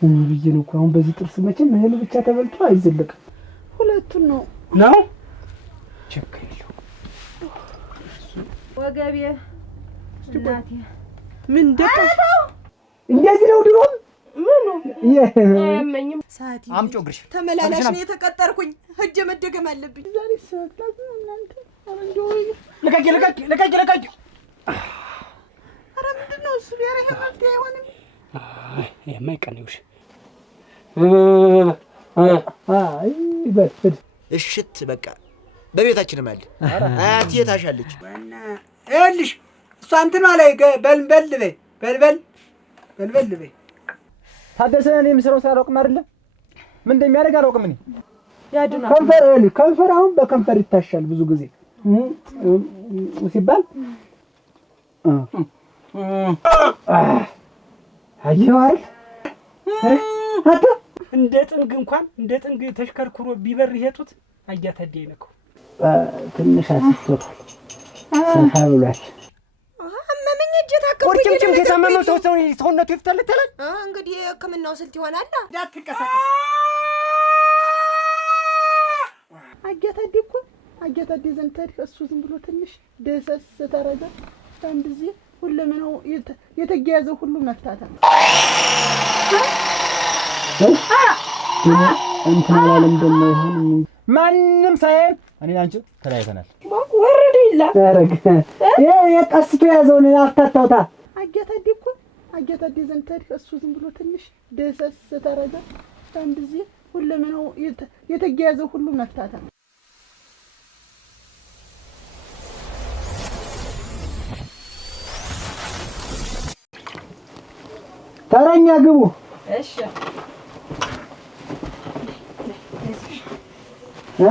ብዬ ነው እኮ አሁን በዚህ ጥርስ መቼም እህል ብቻ ተበልቶ አይዘለቅም። ሁለቱን ነው ችግር የለውም። ወገቤ እናቴ ምን ደቀው እንደዚህ ነው ድሮ ምኑ አያመኝም። ሰዓት አምጪው ግርሽ ተመላላሽ ነው የተቀጠርኩኝ። ሂጅ መደገም አለብኝ ዛሬ ሰዓት ላይ እናንተ ልቀቂ ኧረ ምንድን ነው እሱ ቢያረ መፍትሄ አይሆንም። የማይቀንውሽ እሽት በቃ በቤታችንም አለ አያቴ ታሻለች ይኸውልሽ እሷ እንትኗ ላይ በልበል በይ ታደሰ እኔ የምሰራው ሳላውቅም አይደለ ምን እንደሚያደርግ አላውቅም። እኔ ያድና ከንፈር አሁን በከንፈር ይታሻል ብዙ ጊዜ ሲባል አየኸው አይደል እንደ ጥንግ እንኳን እንደ ጥንግ ተሽከርክሮ ቢበር ይሄጡት አያታዴ ነከው ትንሽ አስቶታል ሰፋ ብሏል። አመመኝ እጀታከው ቁርጭምጭም ከታመመው ሰውነቱ ይፍተለተላል። እንግዲህ ህክምናው ስልት ይሆናል። እንዳትንቀሳቀስ አያታዴ ዘንድ እሱ ዝም ብሎ ትንሽ ደሰስ ተረጋ አንድ ጊዜ ሁሉም የተገያዘው ሁሉ መፍታታል። እንትን አላለም ደግሞ ይሁን ማንም ሳይል እኔ አንቺ ተለያይተናል። ወረደ ይላል አረግ የቀስቶ ያዘውን አፍታታውታ አያታዴ ዘንድ እሱ ዝም ብሎ ትንሽ ደሰስ ተረጋ አንድ ጊዜ ሁሉም የተገያዘው ሁሉ መፍታታል። ተረኛ ግቡ። እሺ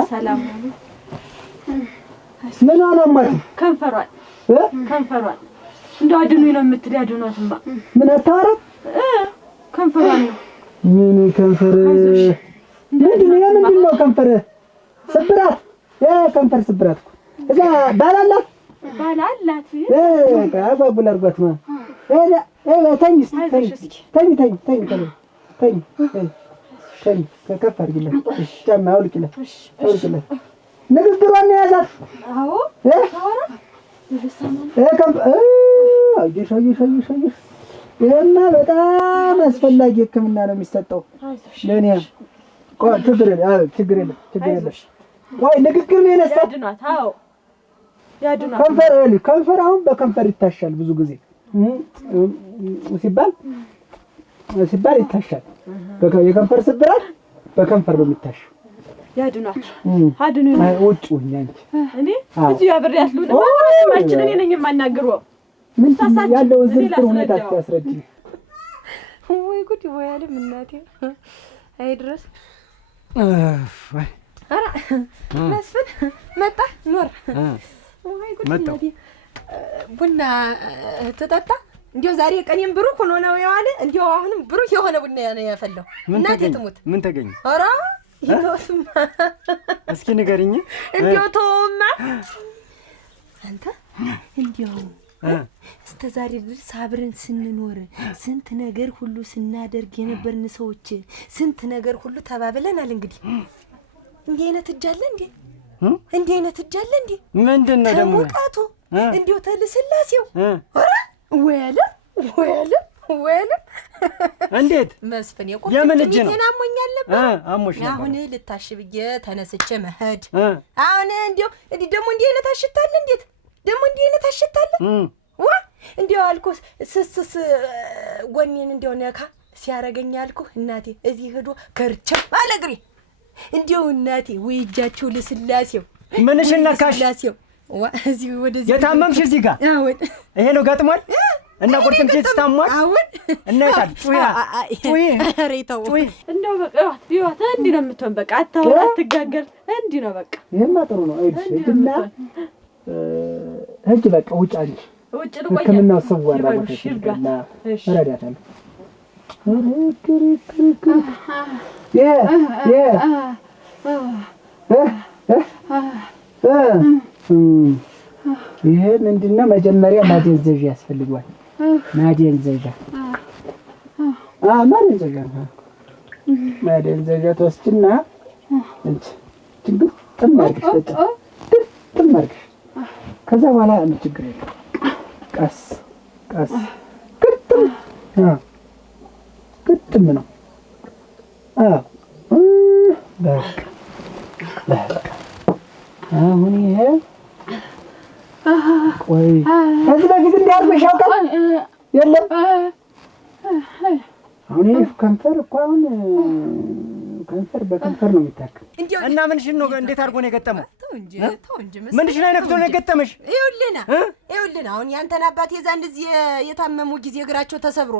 ሰላም ነው። ምን አላማት ከንፈሯል እንደው አድኑኝ ነው የምትዳድኗትማ። ምን አታረግ ከንፈሯል ነው። ምን ከንፈር ምንድን ነው ከንፈር ስብራት ከንፈር ስብራት እዛ ባላላት አጓጉል አድርጓት ነው። ተኝ ከፍ አድርጊለት። ጫማ አውልቂለት። ንግግሯን ያዛት። አዎ ይሄማ በጣም አስፈላጊ ሕክምና ነው የሚሰጠው ለእኔ። ችግር የለም። ቆይ ንግግር ነው የነሳት። ከንፈር አሁን በከንፈር ይታሻል ብዙ ጊዜ ሲባል ይታሻል። የከንፈር ስብራት በከንፈር ነው የሚታሽ። ያድኗት አድኑኝ ነው ውጭ ሁኚ አንቺ። እኔ እዚህ አብሬያት ልሁን ማችን እኔ ነኝ የማናግረው። ምን ያለው ዝርዝር ሁኔታ ያስረዳኝ። ወይ ጉድ ወይ አለም እናቴ አይ ድረስ ኧረ መስፍን መጣ ኖር ወይ ጉድ እናቴ ቡና ተጠጣ። እንዴው ዛሬ ቀኔም ብሩክ ሆኖ ነው የዋለ። እንዴው አሁንም ብሩክ የሆነ ቡና ነው ያፈላው። እናቴ ትሙት ምን ተገኘ? ኧረ ይተውስማ እስኪ ንገሪኝ። እንዴው ተውማ አንተ እንዴው እስከ ዛሬ ድረስ አብረን ስንኖር ስንት ነገር ሁሉ ስናደርግ የነበርን ሰዎች ስንት ነገር ሁሉ ተባብለናል። እንግዲህ እንዲህ አይነት እጃለ እንዴ ምንድነው ደግሞ ሙቃቱ እንዴው ተልስላሴው ኧረ ወያለ እንዴት መስፍን የምን እጅ ነው? አሞኛል ነበር። አሞሽ ነበር። አሁን ልታሽብዬ ተነስቼ መሄድ አሁን እንዴው ደግሞ እንዲህ አይነት አሽታለ እንዴት ደግሞ እንዲህ አይነት አሽታለ ዋ እንዴው አልኩህ ስስስ ጎኔን እንዴው ነካ ሲያረገኝ አልኩህ እናቴ እዚህ ሄዶ ከርቸም አለግሪ እንዴው እናቴ ወይጃችሁ ለስላሴው ምንሽ ነካሽ? ስላሴው እዚህ ወደዚህ የታመምሽ እዚህ ጋር አሁን ይሄ ነው ገጥሟል። እና ቁርጥምጭት ታሟል። አሁን እና ታል ጡይ አሬታው እንደው በቃ ቢዋታ እንዲህ ነው የምትሆን። በቃ አታውራ አትጋገር እንዲህ ነው በቃ። ይሄማ ጥሩ ነው። እሺና እጅ በቃ ውጭ አንቺ ውጭ ልቆይ ህክምናው ሰዋራ ወተሽርጋና ረዳታለሁ። ይሄ ምንድነው? መጀመሪያ ማደንዘዣ ያስፈልጋል። ማደንዘዣ ማደንዘዣ ትወስጂና እንት ችግር ጥማርክሽ ጥማርክሽ ከዛ በኋላ ችግር የለም። ቀስ ቀስ ግጥም ነው። በቃ አሁን ይሄ ቆይ ከዚህ በፊት እንዲያርገሽ ያውቃል የለም። አሁን ይሄ ከንፈር እኮ አሁን ከንፈር በከንፈር ነው የሚታከም እና ምንሽን ነው እንዴት አድርጎ ነው የገጠመው? ተው እንጂ ምንሽን አይነክቶ ነው የገጠመሽ? ይኸውልህ አሁን ያንተን አባት የዛ እንደዚህ የታመሙ ጊዜ እግራቸው ተሰብሮ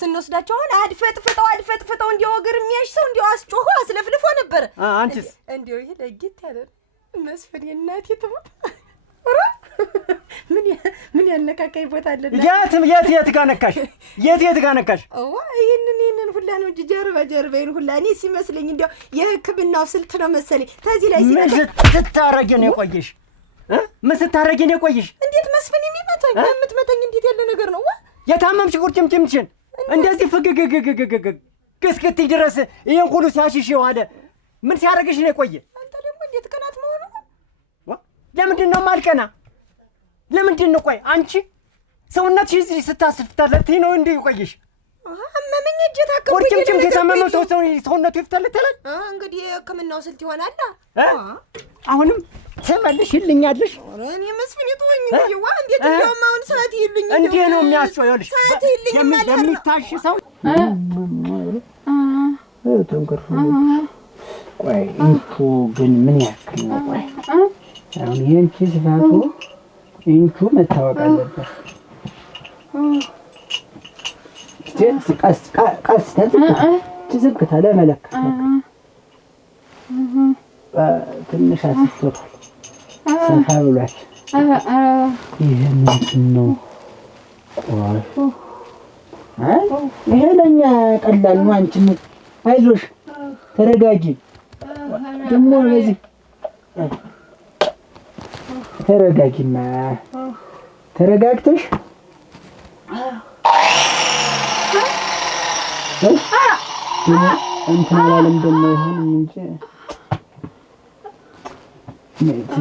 ስንወስዳቸው አሁን አድፈጥፍጠው እንዲያው እግር የሚያሽ ሰው እንዲያው አስጮሆ አስለፍልፎ ነበር። አንቺስ እንዲያው ይሄ ለጌት ያለ መስፍን የእናቴ ትሞት ምን ያነካካኝ ቦታ አለ? የት ጋር ነካሽ? የት ጋር ነካሽ? ይህንን ሁላ ነው እንጂ ጀርባዬን ሁላ እኔ ሲመስለኝ እንዲያው የሕክምናው ስልት ነው መሰለኝ። ተዚህ ላይ ስታረጊ ነው የቆየሽ? ምን ስታረጊ ነው የቆየሽ? እንዴት መስፍን የሚመታኝ የምትመታኝ እንዴት ያለ ነገር ነው? የታመምሽ ቁርጭምጭምሽን እንደዚህ ፍግግግግግግ እስክትይ ድረስ ይሄን ሁሉ ሲያሽሽ ዋለ ምን ሲያደርግሽ ነው የቆየ? አንተ ደግሞ እንዴት ቀናት መሆኑ ነው? ለምንድን ነው ማልቀና? ለምንድን ነው ቆይ አንቺ ሰውነትሽ እዚህ ስታስፍታለትኝ ነው እንዴ ቆየሽ? አመመኝ እጄ ታከምኩኝ። ቁርጭምጭም የታመመው ሰውነቱ ይፍታለታል። እንግዲህ የሕክምናው ስልት ይሆናል። አሁንም ትመልሽልኛለሽ? እኔ መስፍን ይተወኝ እንጂ እንዴት እንደውም አሁን ሰዓት ይልኝ እንዴ ነው የሚያስጨው? ይኸውልሽ ሰዓት ይልኝ ማለት ነው የሚታሽ ሰው ተንከርፉ። ቆይ ኢንፉ ግን ምን ያክል ነው? ቆይ አሁን ይሄን ስፋቱ ኢንቹ መታወቅ አለበት። ቀስ ዝግታ ለመለካት ትንሽ አስቶታል። ሰፋ ብሏል። ይሄ ምንድን ነው? ይሄ ለእኛ ቀላል ነው። አንቺም አይዞሽ ተረጋጊ። ደግሞ በዚህ ተረጋጊማ ተረጋግተሽ እንትን አላለም ደግሞ ይሁን እንጂ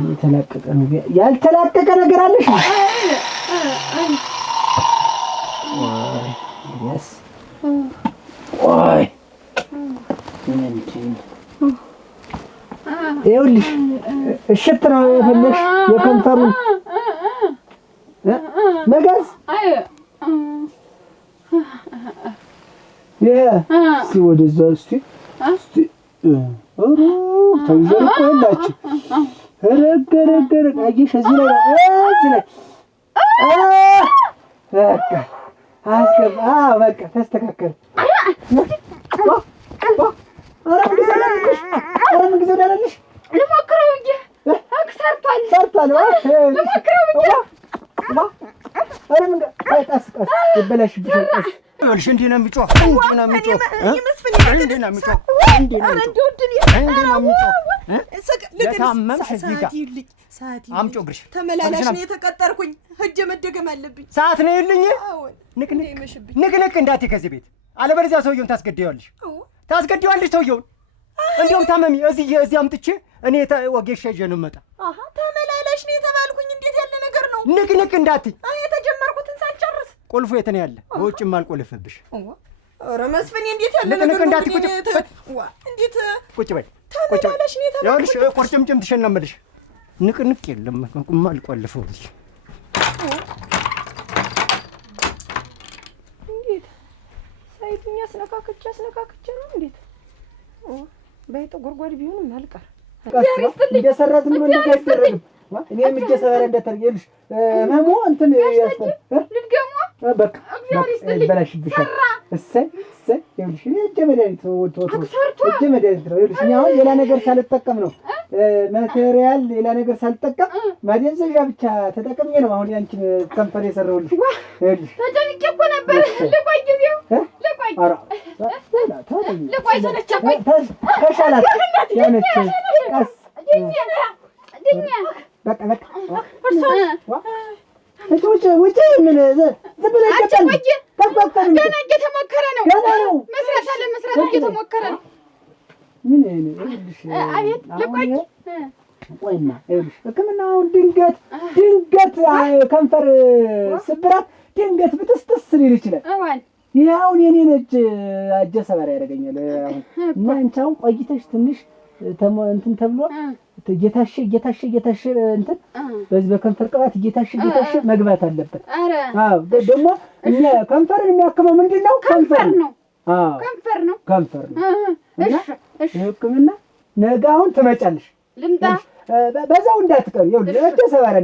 የተላቀቀ ነው። ያልተላቀቀ ነገር አለሽ? ቆይ ይኸውልሽ እሽት ነው የፈለግሽ የከንፈሩን መጋዝ ይሄ ወደዛ እስቲ ተንዘር እኮ የላችሁ ረገረገረ አየሽ እዚህ ላይ በቃ አስገባ። በቃ ተስተካከለ። ልሞክረው እንጂ ሰርቷል። ልሞክረው እንጂ ቀስ ይበላሽብሻል። ይኸውልሽ እንዲህ ነው የሚጮህ። ለታመምሽ እዚህ ጋር አምጪው እግርሽ ተመላላሽ ነው የተቀጠርኩኝ። ሂጅ መደገም አለብኝ። ሰዓት ነው የለኝ። ንቅንቅ እንዳትዪ ከዚህ ቤት አለበለዚያ ሰውየውን ታስገድዪዋለሽ ሰውየውን። እንዲያውም ታመሚ እዚህ አምጥቼ እኔ ወጌሻ ይዤ ነው የምመጣ። ተመላላሽ ነው የተባልኩኝ። እንዴት ያለ ነገር ነው? ንቅንቅ እንዳትዪ። የተጀመርኩትን ሳልጨርስ ቁልፉ የት ነው ያለ? በውጭም አልቆልፍብሽ። ኧረ መስፍኔ እንዴት ያለ ነገር ነው? እንዴት ቁጭ በይ። ተመላላሽ ነው የተባልኩኝ። ይኸውልሽ ቁርጭምጭምትሽን ነው የምልሽ። ንቅንቅ የለም አልቆልፈው ልጅ እንዴት ሳይቱኝ አስነካክቼ ነው እንዴት በይጥ ጉርጓድ ቢሆንም አልቀር እንደሰራ ዝም ብሎ እንደዚህ አይደረግም። እኔም እጀሰራ እንደተርገልሽ መሞ እንትን ያስፈል ልድገሙ በቃ ይበላሽብሻል። እሰይ ይኸውልሽ እጄ መድኃኒት ነው እጄ መድኃኒት ነው። ይኸውልሽ እኔ አሁን ሌላ ነገር ሳልጠቀም ነው ማቴሪያል ሌላ ነገር ሳልጠቀም ማደንዘዣ ብቻ ተጠቅሜ ነው አሁን ያንቺን ከንፈር የሰራሁልሽ። ይኸውልሽ ተጨንቄ እኮ ነበር። ልቆይ ጊዜው ልቆይ ተሻላት ያነች ቀስ በቃ ውጭ ምን ዝም ብለሽ ገና እየተሞከረ ነው። መስራት አለ መስራት እየተሞከረ ነው። ምን ይልሽ? አቤት ልቆይ ቆይማ ይልሽ ሕክምናውን ድንገት ከንፈር ስብራት ድንገት ብትስጥስ ሊል ይችላል። ይኸውን የኔን እጀ ሰባሪ ያደርገኛል። አሁን እና አንቺ አሁን ቆይተሽ ትንሽ እንትን ተብሎ እየታሸ እንትን በዚህ በከንፈር ቅባት እየታሸ መግባት አለበት። አዎ ደግሞ ከንፈርን የሚያክመው ምንድን ነው? ከንፈር ነው። አዎ ከንፈር ነው። እሺ ሕክምና ነገ አሁን ትመጫለሽ። ልምጣ። በዛው እንዳትቀር። ይኸውልሽ እጀ ሰባሪ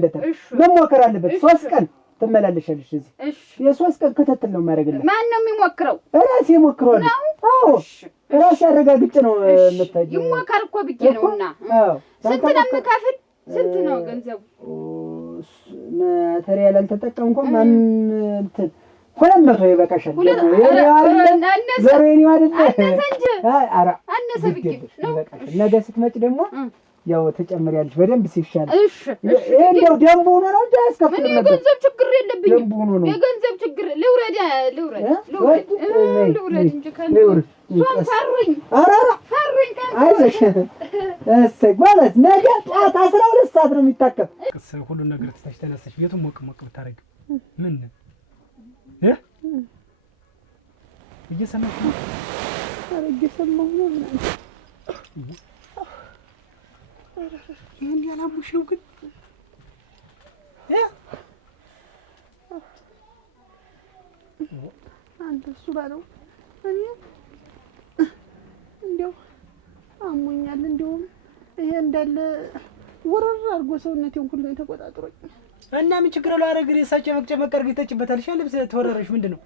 መሞከር አለበት። 3 ቀን ትመላለሻለሽ እዚህ። የ3 ቀን ክትትል ነው የማደርግልሽ። ማን ነው የሚሞክረው? እራሴ እሞክረዋለሁ። አዎ እራሴ አረጋግጬ ነው የምታየው። ይሞከር እኮ ብዬሽ ነውና። አዎ ስንት ነው የምከፍል? ስንት ነው ገንዘቡ? ማቴሪያል አልተጠቀምኩም። ማን እንትን 200 ይበቃሻል። አነሰ ብዬሽ ነው። ነገ ስትመጪ ደግሞ ያው ተጨምሪያለሽ በደንብ ሲሻል። እሺ እንደው ደንቡ ሆኖ ነው እንዳያስከፍል ነበር። የገንዘብ ችግር የለብኝም። ደንቡ ሆኖ ነው የገንዘብ ችግር። ልውረድ እንጂ ፈሩኝ። ፈሩኝ። አይዞሽ እሰይ ጎበዝ። ነገ ጠዋት 12 ሰዓት ነው የሚታከም። ሁሉን ነገር ትተሽ ተነስተሽ ቤቱን ሞቅ ብታረጊው ምን እየሰማሽ ነው? ኧረ እየሰማሁ ነው። ይሄን ያላሙሽ ነው ግን አንተ እሱ ባለው እኔ እንደው አሞኛል። እንደውም ይሄ እንዳለ ወረር አድርጎ ሰውነቴን ሁሉ ተቆጣጥሮኝ እና ምን ችግር አለው? አረግሬ ሳጨ መቅጨመቅ አድርገሽ ተጭበታልሽ። ልብስ ተወረረሽ ምንድን ነው?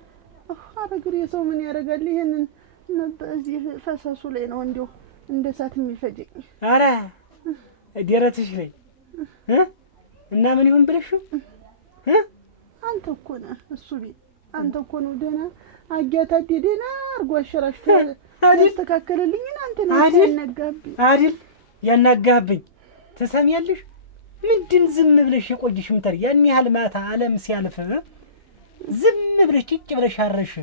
አረግሬ ሰው ምን ያደርጋል? ይሄንን እዚህ ፈሰሱ ላይ ነው እንደው እንደ እሳት የሚፈጀኝ። ኧረ ደረትሽ ላይ እና ምን ይሁን ብለሽው? አንተ እኮ ነህ እሱ ቤት አንተ እኮ ነው ደህና አጋታዴ ደህና አድርጎ አሸራሽቶ ያስተካከለልኝን አንተ ነህ አይደል ያናጋብኝ። ትሰሚያለሽ? ምንድን ዝም ብለሽ የቆየሽ ምታር ያን ያህል ማታ ዓለም ሲያልፍ ዝም ብለሽ ጭጭ ብለሽ አረሽ።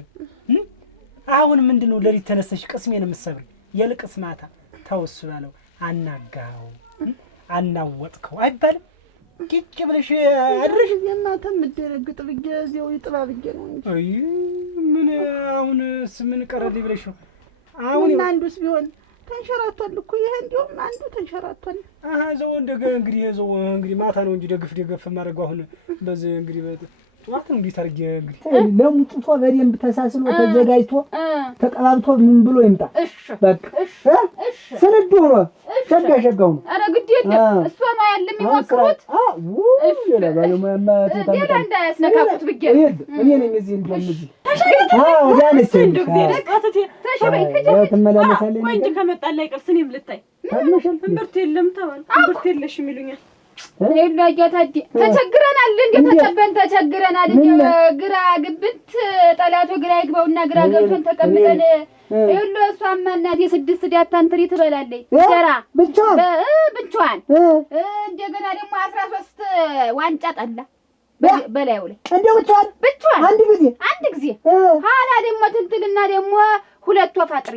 አሁን ምንድነው ሌሊት ተነስተሽ ቅስሜን የምትሰብሪ? የልቅስ ማታ ተውስ ባለው አናጋው አናወጥከው አይባልም። ጭጭ ብለሽ አድረሽ የእናንተ ምደረግጥ ብዬ እዚያው ይጥላ ብዬ ነው እንጂ። አይ ምን አሁንስ ምን ቀረልኝ ብለሽ ነው? አሁን አንዱስ ቢሆን ተንሸራቷል እኮ ይሄ እንደውም አንዱ ተንሸራቷል። ዘው እንግዲህ ማታ ነው እንጂ ደግፍ ማድረግ አሁን በዚህ እንግዲህ ጠዋት ነው እንዴት አድርጌ እንግዲህ ለሙጭቶ በደንብ ተሳስሎ ተዘጋጅቶ ተቀባብቶ ምን ብሎ ይምጣ። በቃ ስንዱ ነው ሸጋው ነው። ኧረ ግድ የለም እሷ ነው ያለ የሚሞክሩት። ለባለሙያማ ሌላ እንዳያስነካኩት ብዬ እኔ ነኝ እዚህ እንደዚህ ወዳነች ትመላለሳለች እንጂ ከመጣላ ይቀር ስኔም ልታይ እምብርት የለም ተባል እምብርት የለሽም ይሉኛል። ሌላ አያታዲ ተቸግረናል። እንዴ ተቸግረናል። እንዴ ግራ ግብት ጠላቶ ግራ ይግባውና ግራ ገብቶን ተቀምጠን ይሉ እሷማ እናቴ 6 ዳታንትሪ ትበላለች እንጀራ ብቻዋን እንደገና ደግሞ 13 ዋንጫ ጠላ በላዩ ላይ እንደው ብቻዋን አንድ ጊዜ ኋላ ደግሞ ትንትልና ደግሞ 2 ወፋጥሪ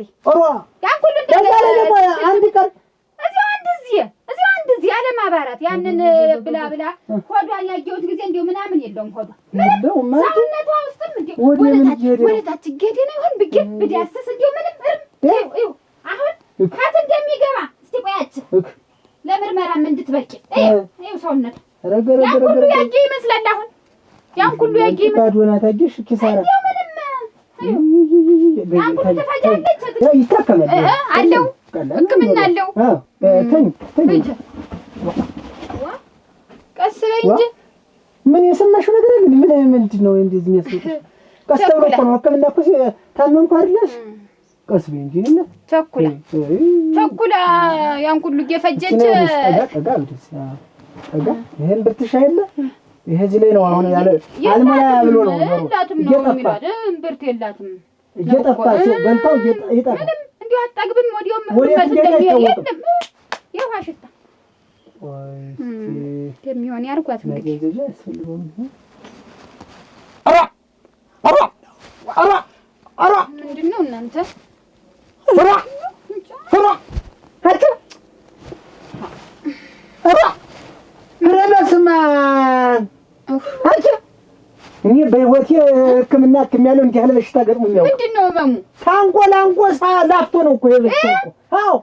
ያን ሁሉ ደግሞ አንድ ቀን እዚያው አንድ ዚህ አለማባራት ያንን ብላ ሆዷን ያየሁት ጊዜ እንደው ምናምን የለውም ሆዷ ሰውነቷ ውስጥም እንደው ወደታች ጌዴ ነው ይሁን ብዬ ብዳስስ እንደው ምንም አሁን ካት እንደሚገባ እስቲ ቆያች ለምርመራም እንድትበቂ ይኸው ሰውነቷ ያን ሁሉ ያየ ይመስላል። አሁን ያን ሁሉ ያየ ይመስላል። ባዶና ታጅሽ ኪሳራ ያን ሁሉ ተፈጃለች ይታከማል አለው ሕክምና አለው። ተኝ ቀስ በይ እንጂ ምን የሰማሽው ነገር አለ? ምንድን ነው እንደዚህ የሚያስፈልግ? ቀስ ተብሎ እኮ ነው ሕክምና እኮ ታመምኩ አይደለሽ? ቀስ በይ እንጂ እና ቸኩላ ያን ሁሉ እየፈጀች ጠጋ ይሄን ብትሻ የለ ይሄ እዚህ ላይ ነው አሁን ያለ አልመላ ብሎ ነው እየጠፋ እምብርት የላትም እየጠፋ በልታው እየጠፋ እንዲሁ አጣግብም ወዲያውም ሁሉም እንደሚሄድ የውሃ ሽታ የሚሆን ያርጓት እንግዲህ አራ ምንድን ነው እናንተ? ፍራ አንተ በስመ አብ አንተ እኔ በህይወቴ ሕክምና ሕክምያለሁ እንዲህ ያለ በሽታ ገጥሞኝ ያው ምንድን ነው ህመሙ? ታንቆላንቆሳ ላፍቶ ነው እኮ ይሄ በሽታ እኮ። አዎ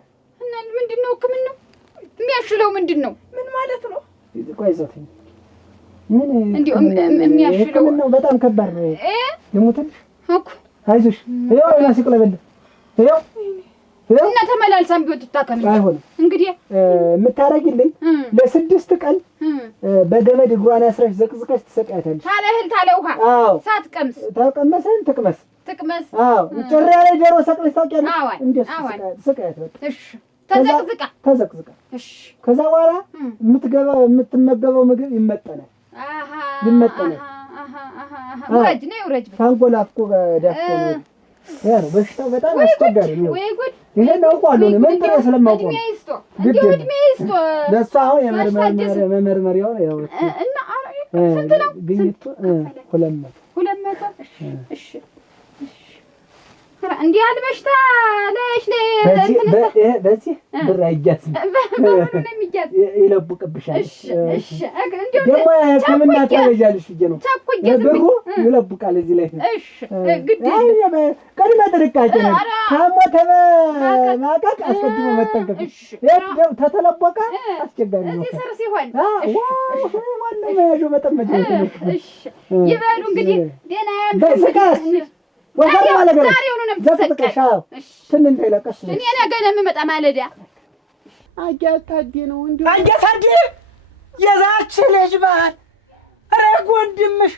እና ምንድን ነው ሕክምናው? የሚያሽለው ምንድን ነው? ምን ማለት ነው? ቆይ ዘተኝ ምን እንዲሁ የሚያሽለው ሕክምናው በጣም ከባድ ነው። የሞተልሽ እኮ አይዞሽ ይኸው እና ሲቅለበል ይኸው እና ተመላልሳም ቢሆን ትታከም አይሆንም። እንግዲህ የምታረጊልኝ ለ6 ቀን በገመድ እግሯን አስረሽ ዘቅዝቀሽ ትሰቃያታለሽ። ታለ እህል ታለ ውሃ ሳትቀምስ ተቀመሰን ትቅመስ። አዎ ጭራ ላይ ዶሮ ሰቅለሽ ታውቂያለሽ? እንዴት ስቃያት በቃ እሺ። ተዘቅዝቃ እሺ። ከዛ በኋላ የምትመገበው ምግብ ይመጠናል። ውረጅ ነው ውረጅ። ታንጎላፍቆ ዳፍቆ ነው ያ ነው በሽታው። በጣም አስቸጋሪ ነው። ወይ ጉድ! ይሄን አውቀዋለሁ እኔ ምን ጥሬ ስለማውቀው እድሜ ይስጦ ለእሱ አሁን የመመርመሪያው ነው ያው እና ስንት ነው ግኝቱ 200 እሺ እንዲህ ያለ በሽታ ለሽ በዚህ ብር አይያዝም ይለቡቅብሻል። ደግሞ ሕክምና ታበዣለሽ ብዬሽ ነው ብሩ ይለቡቃል እዚህ ላይ። ቅድመ ጥንቃቄ ነው። ታሞ ተማቀቅ አስቀድሞ መጠንቀቅ። ተተለቦቀ አስቸጋሪ ነው። ዋናው መያዣው መጠመጃ ይበሉ እንግዲህ ደህና በስቃት ወገር ማለት ነው። ዘፍጥቀሻው ትንን ተይለቀስ እኔ ነገ ነው የምመጣ ማለዳ። አያታዲ ነው እንዴ? አያታዲ የዛች ልጅ ባል ኧረ ወንድምሽ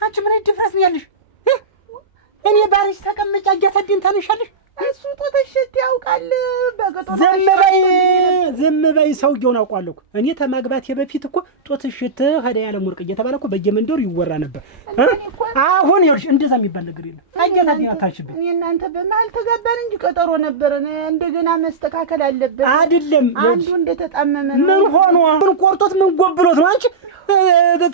አንቺ ምን ድፍረት ነው ያለሽ? እኔ ባሪሽ ተቀመጭ አያታዲን ታነሻለሽ? እሱ ተተሽት ያውቃል። በገጠሩ ዝም በይ ሰውዬውን አውቃለሁ። እኔ ተማግባቴ በፊት እኮ ጦትሽት ሄዳ ያለ ሙርቅ እየተባለ እኮ በየመንደሩ ይወራ ነበር። አሁን ይኸውልሽ እንደዛ የሚባል ነገር የለም። አያታዲን አታሽብኝ። እኔ እናንተ በመሀል ተጋባን እንጂ ቀጠሮ ነበረን። እንደገና መስተካከል አለበት። አይደለም አንዱ እንደተጣመመ ነው። ምን ሆኖ ምን ቆርጦት ምን ጎብሎት ነው? አንቺ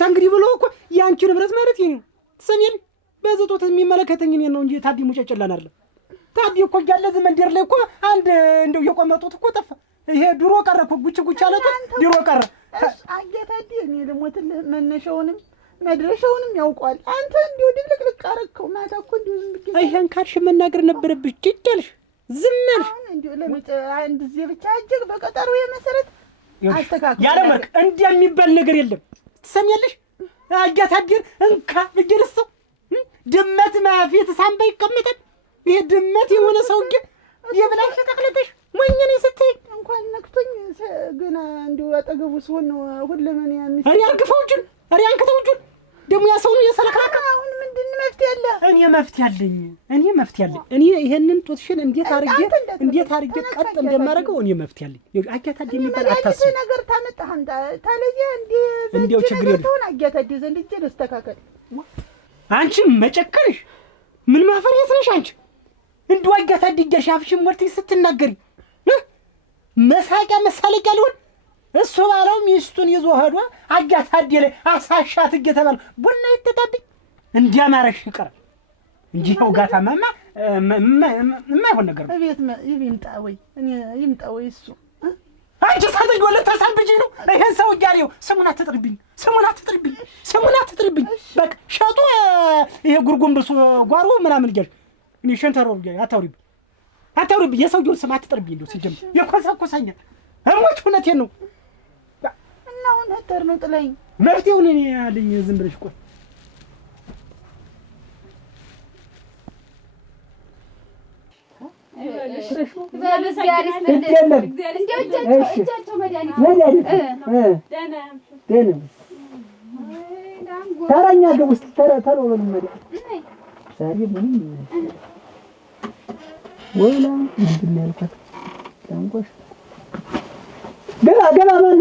ተንግዲህ ብሎ እኮ ያንቺ ንብረት ማለት ይሄ ነው። ትሰሚያለሽ? በዘጦት የሚመለከተኝ እኔን ነው እንጂ ታዲ ሙጨጨላን አይደለም። ታዲ እኮ እያለ እዚህ መንደር ላይ እኮ አንድ እንደው የቆመጡት እኮ ጠፋ። ይሄ ድሮ ቀረ እኮ ጉች አለጡት ድሮ ቀረ። አያታዲ እኔ ልሞትልህ መነሻውንም መድረሻውንም ያውቋል። አንተ እንዲሁ ድብልቅልቅ አረከው። ማታ እኮ እንዲሁ ዝም ብዬ ይሄን ካልሽ መናገር ነበረብሽ። ጭጭልሽ ዝም አልሽ። እንዲሁ ለምን አንድ ጊዜ ብቻ እጅግ በቀጠሮ የመሰረት አስተካክል ያለ መልክ እንዲህ የሚባል ነገር የለም። ትሰሚያለሽ? አያታዲን እንካ ብጀልሰው ድመት ማፊት ሳምባ ይቀመጣል። ይሄ ድመት የሆነ ሰውዬ የብላሽ ተቀለጠሽ ሞኝኔ ስትይ እንኳን ነክቶኝ ገና እንዲሁ አጠገቡ ሲሆን ነው ሁለምን ያሚስ አሪ አንከፈውጁን አሪ አንከተውጁን ደግሞ ያ ሰው ነው የሰለካካ። አሁን ምንድን መፍትሄ አለ? እኔ መፍትሄ አለኝ። እኔ ይሄንን ጦትሽን እንዴት አርጌ ቀጥ እንደማደርገው እኔ መፍትሄ አለኝ። አያታዲ የሚባል አታስብ ነገር ታመጣህ አንተ ታለየ እንዴው ችግር የለም። ተሆነ አያታዲ ዘንድ እጄ ልስተካከል። አንቺ መጨከንሽ ምን ማፈሪያት ነሽ አንቺ? እንደው አያታዲ ገሻፍሽን ሞልተሽ ስትናገሪ መሳቂያ መሳለቂያ ሊሆን እሱ ባለው ሚስቱን ይዞ ሄዷ አያታዲ ላይ አሳሻት እየተባለ ቡና ይተጣብኝ እንዲያማረሽ ይቀር እንጂ ነው ጋታማማ የማይሆን ነገር ነው። እቤት ይምጣ ወይ እኔ ይምጣ ወይ እሱ አንቺ ሳትጅ ወለ ተሳብጂ ነው ይሄን ሰው እያለው ስሙን አትጥሪብኝ በቃ ሸጦ ይሄ ጉርጉምብሱ ጓሮ ምናምን እያልሽ እኔ ሸንተሮ አታውሪብኝ የሰውየውን ስም አትጥሪብኝ። እንደው ሲጀምር የኮሰኮሰኛል እሞች እውነቴን ነው። እና አሁን ሀተር ነው ጥለኝ መፍትሄውን እኔ ያለኝ ዝም ብለሽ ቆይ ተረኛ ግብ ውስጥ ተሮ በልመድ ዛሬ ምንም ወላ ምንድን ነው ያልኳት? ታንቆሽ ገባ ማን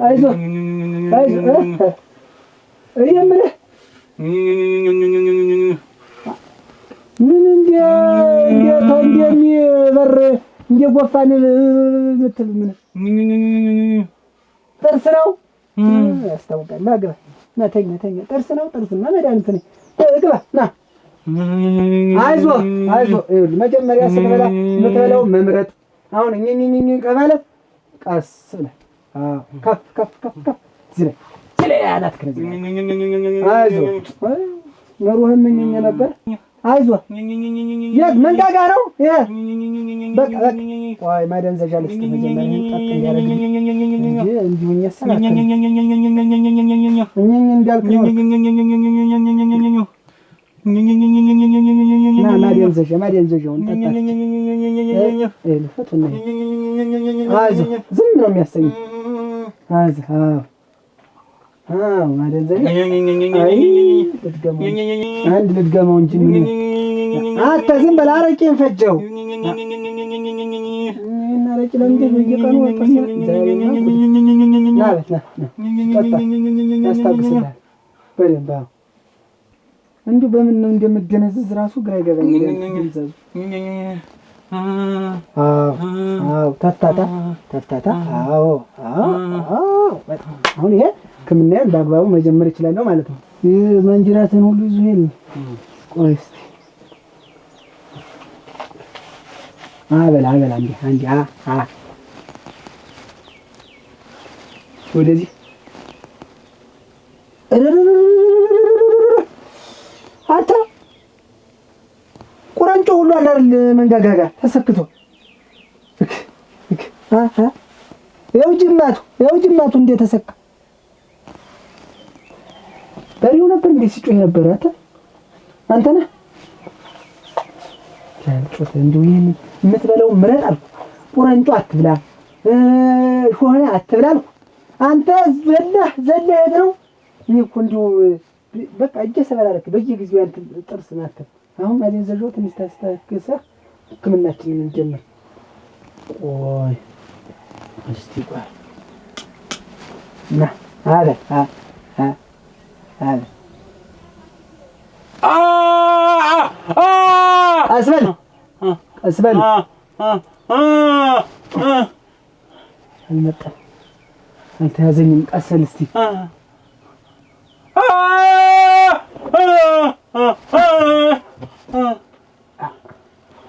አይዞህ እየምልህ ምን እንደሚል እንደ ጎፋን ምትል ምን ጥርስ ነው ያስታውቃል። ና ግባ ና ተኛ ጥርስ ነው ጥርስና መድኃኒት ነው። ግባ ና አይዞህ ይኸውልህ መጀመሪያ ስትበላ የምትበላው መምረጥ። አሁን እኝኝኝኝ ከማለት ቀስ ብለህ ከፍ እዚህ ላይ አናትክ ነው። አይዞህ ኑሮህም እኝኝ ነበር። አይዞህ የት መንጋጋ ነው ይሄ? በቃ ቆይ ማደንዘዣ ልስጥ መጀመሪያ ጠጥ እንዲያደርግልኝ እንጂ እንዲሁ እኝኝ እንዳልክ ነው። ና ማደንዘዣውን ጠጣች። አይዞህ ዝም ነው የሚያሰኘው። አይዞህ ማደንዘዣ ልድገመው እንጂ አንተ ዝም በል። አረቄን ፈጀው እና አረቄ ለምንድን በየቀኑ ያስታግስልሃል በደንብ። እንዲሁ በምን ነው እንደምትደነዝዝ እራሱ ግራ ይገባኛል። ተፍታታ አሁን ይሄ ሕክምናዬን በአግባቡ መጀመር እችላለሁ ማለት ነው። መንጅራትን ሁሉ ይዞ ይሄን ቆይ እስኪ አበላ አንዴ ወደዚህ አንተ ቁራንጮ ሁሉ አለ አይደል? መንጋጋጋ ተሰክቶ ያው ጅማቱ እንደ ተሰካ በሪው ነበር እንደ ሲጮህ ነበር። አንተ ነህ ጫንጮት እንደው ይሄን የምትበለው ምረጥ አልኩ። ቁራንጮ አትብላ ሾህ አትብላ አልኩ። አንተ ዘለህ ነው። እኔ እኮ እንደው በቃ እጄ ሰበራለክ በየጊዜው አንተ ጥርስ ናከ። አሁን ማደንዘዣው ትንሽ ታስተካክለህ ሕክምናችንን እንጀምር። ቆይ እስቲ ቆይ ና አለ ቀስበል አልመጣም አልተያዘኝም። ቀሰል እስቲ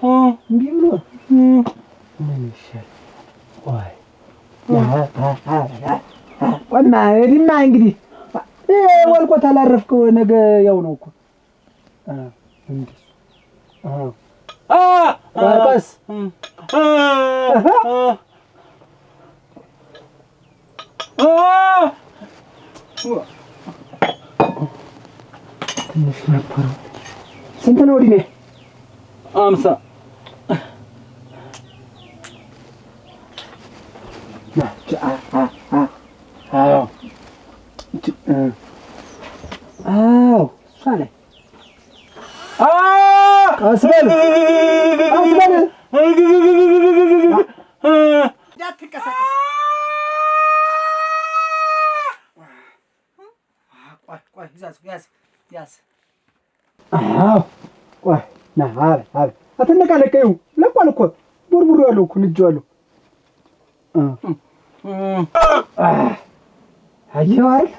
እምቢ ብሎ ምን ይሻል? ቆይማ እዲማ እንግዲህ ወልቆት አላረፍከው ነገ ያው ነው እኮ እንዴ ቀስ ትንሽ ነበረው። ስንት ነው እድሜ? 50 እሷ ላይ ቀስ በል እንዳትንቀሳቀስ። ቆይ ያዝ። ቆይ ና አትነቃነቀው። ለቋል እኮ ቡርቡሩ ያለው እኮ ንጄዋለሁ። አየኸው አይደል?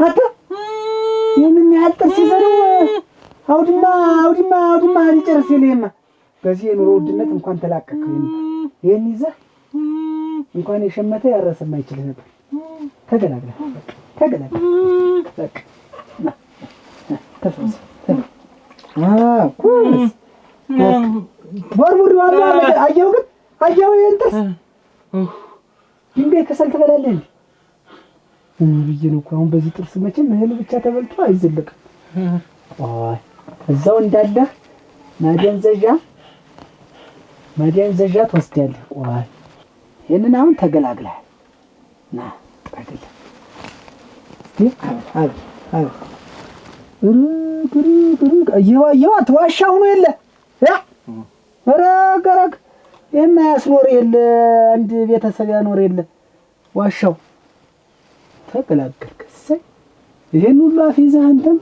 አንተ ይህንን ያህል ጥርስ ይዘህ ነው አውድማ ሊጨርስ የለህማ። በዚህ የኑሮ ውድነት እንኳን ተላቀቅህ። ይህን ይዘህ እንኳን የሸመተ ያረሰማ ይችልህ ነበር። ተገላግለህ በቃ ተፈስ ቡርቡሩ አየኸው ይህን ጥርስ ድንጋይ ከሰል ትበላለህ እንዴ? ብዬ ነው እኮ አሁን በዚህ ጥርስ መቼም እህል ብቻ ተበልቶ አይዘለቅም። እዛው እንዳለህ ማደንዘዣ ትወስዳለህ። ቆይ ይሄንን አሁን ተገላግለሃል። ና ጠቅልል እየዋ ተዋሻ ሆኖ የለ ረግ የማያስኖር የለ አንድ ቤተሰብ ያኖር የለ ዋሻው ተገላገልክ። እሰይ ይሄን ሁሉ አፍ ይዘህ አንተም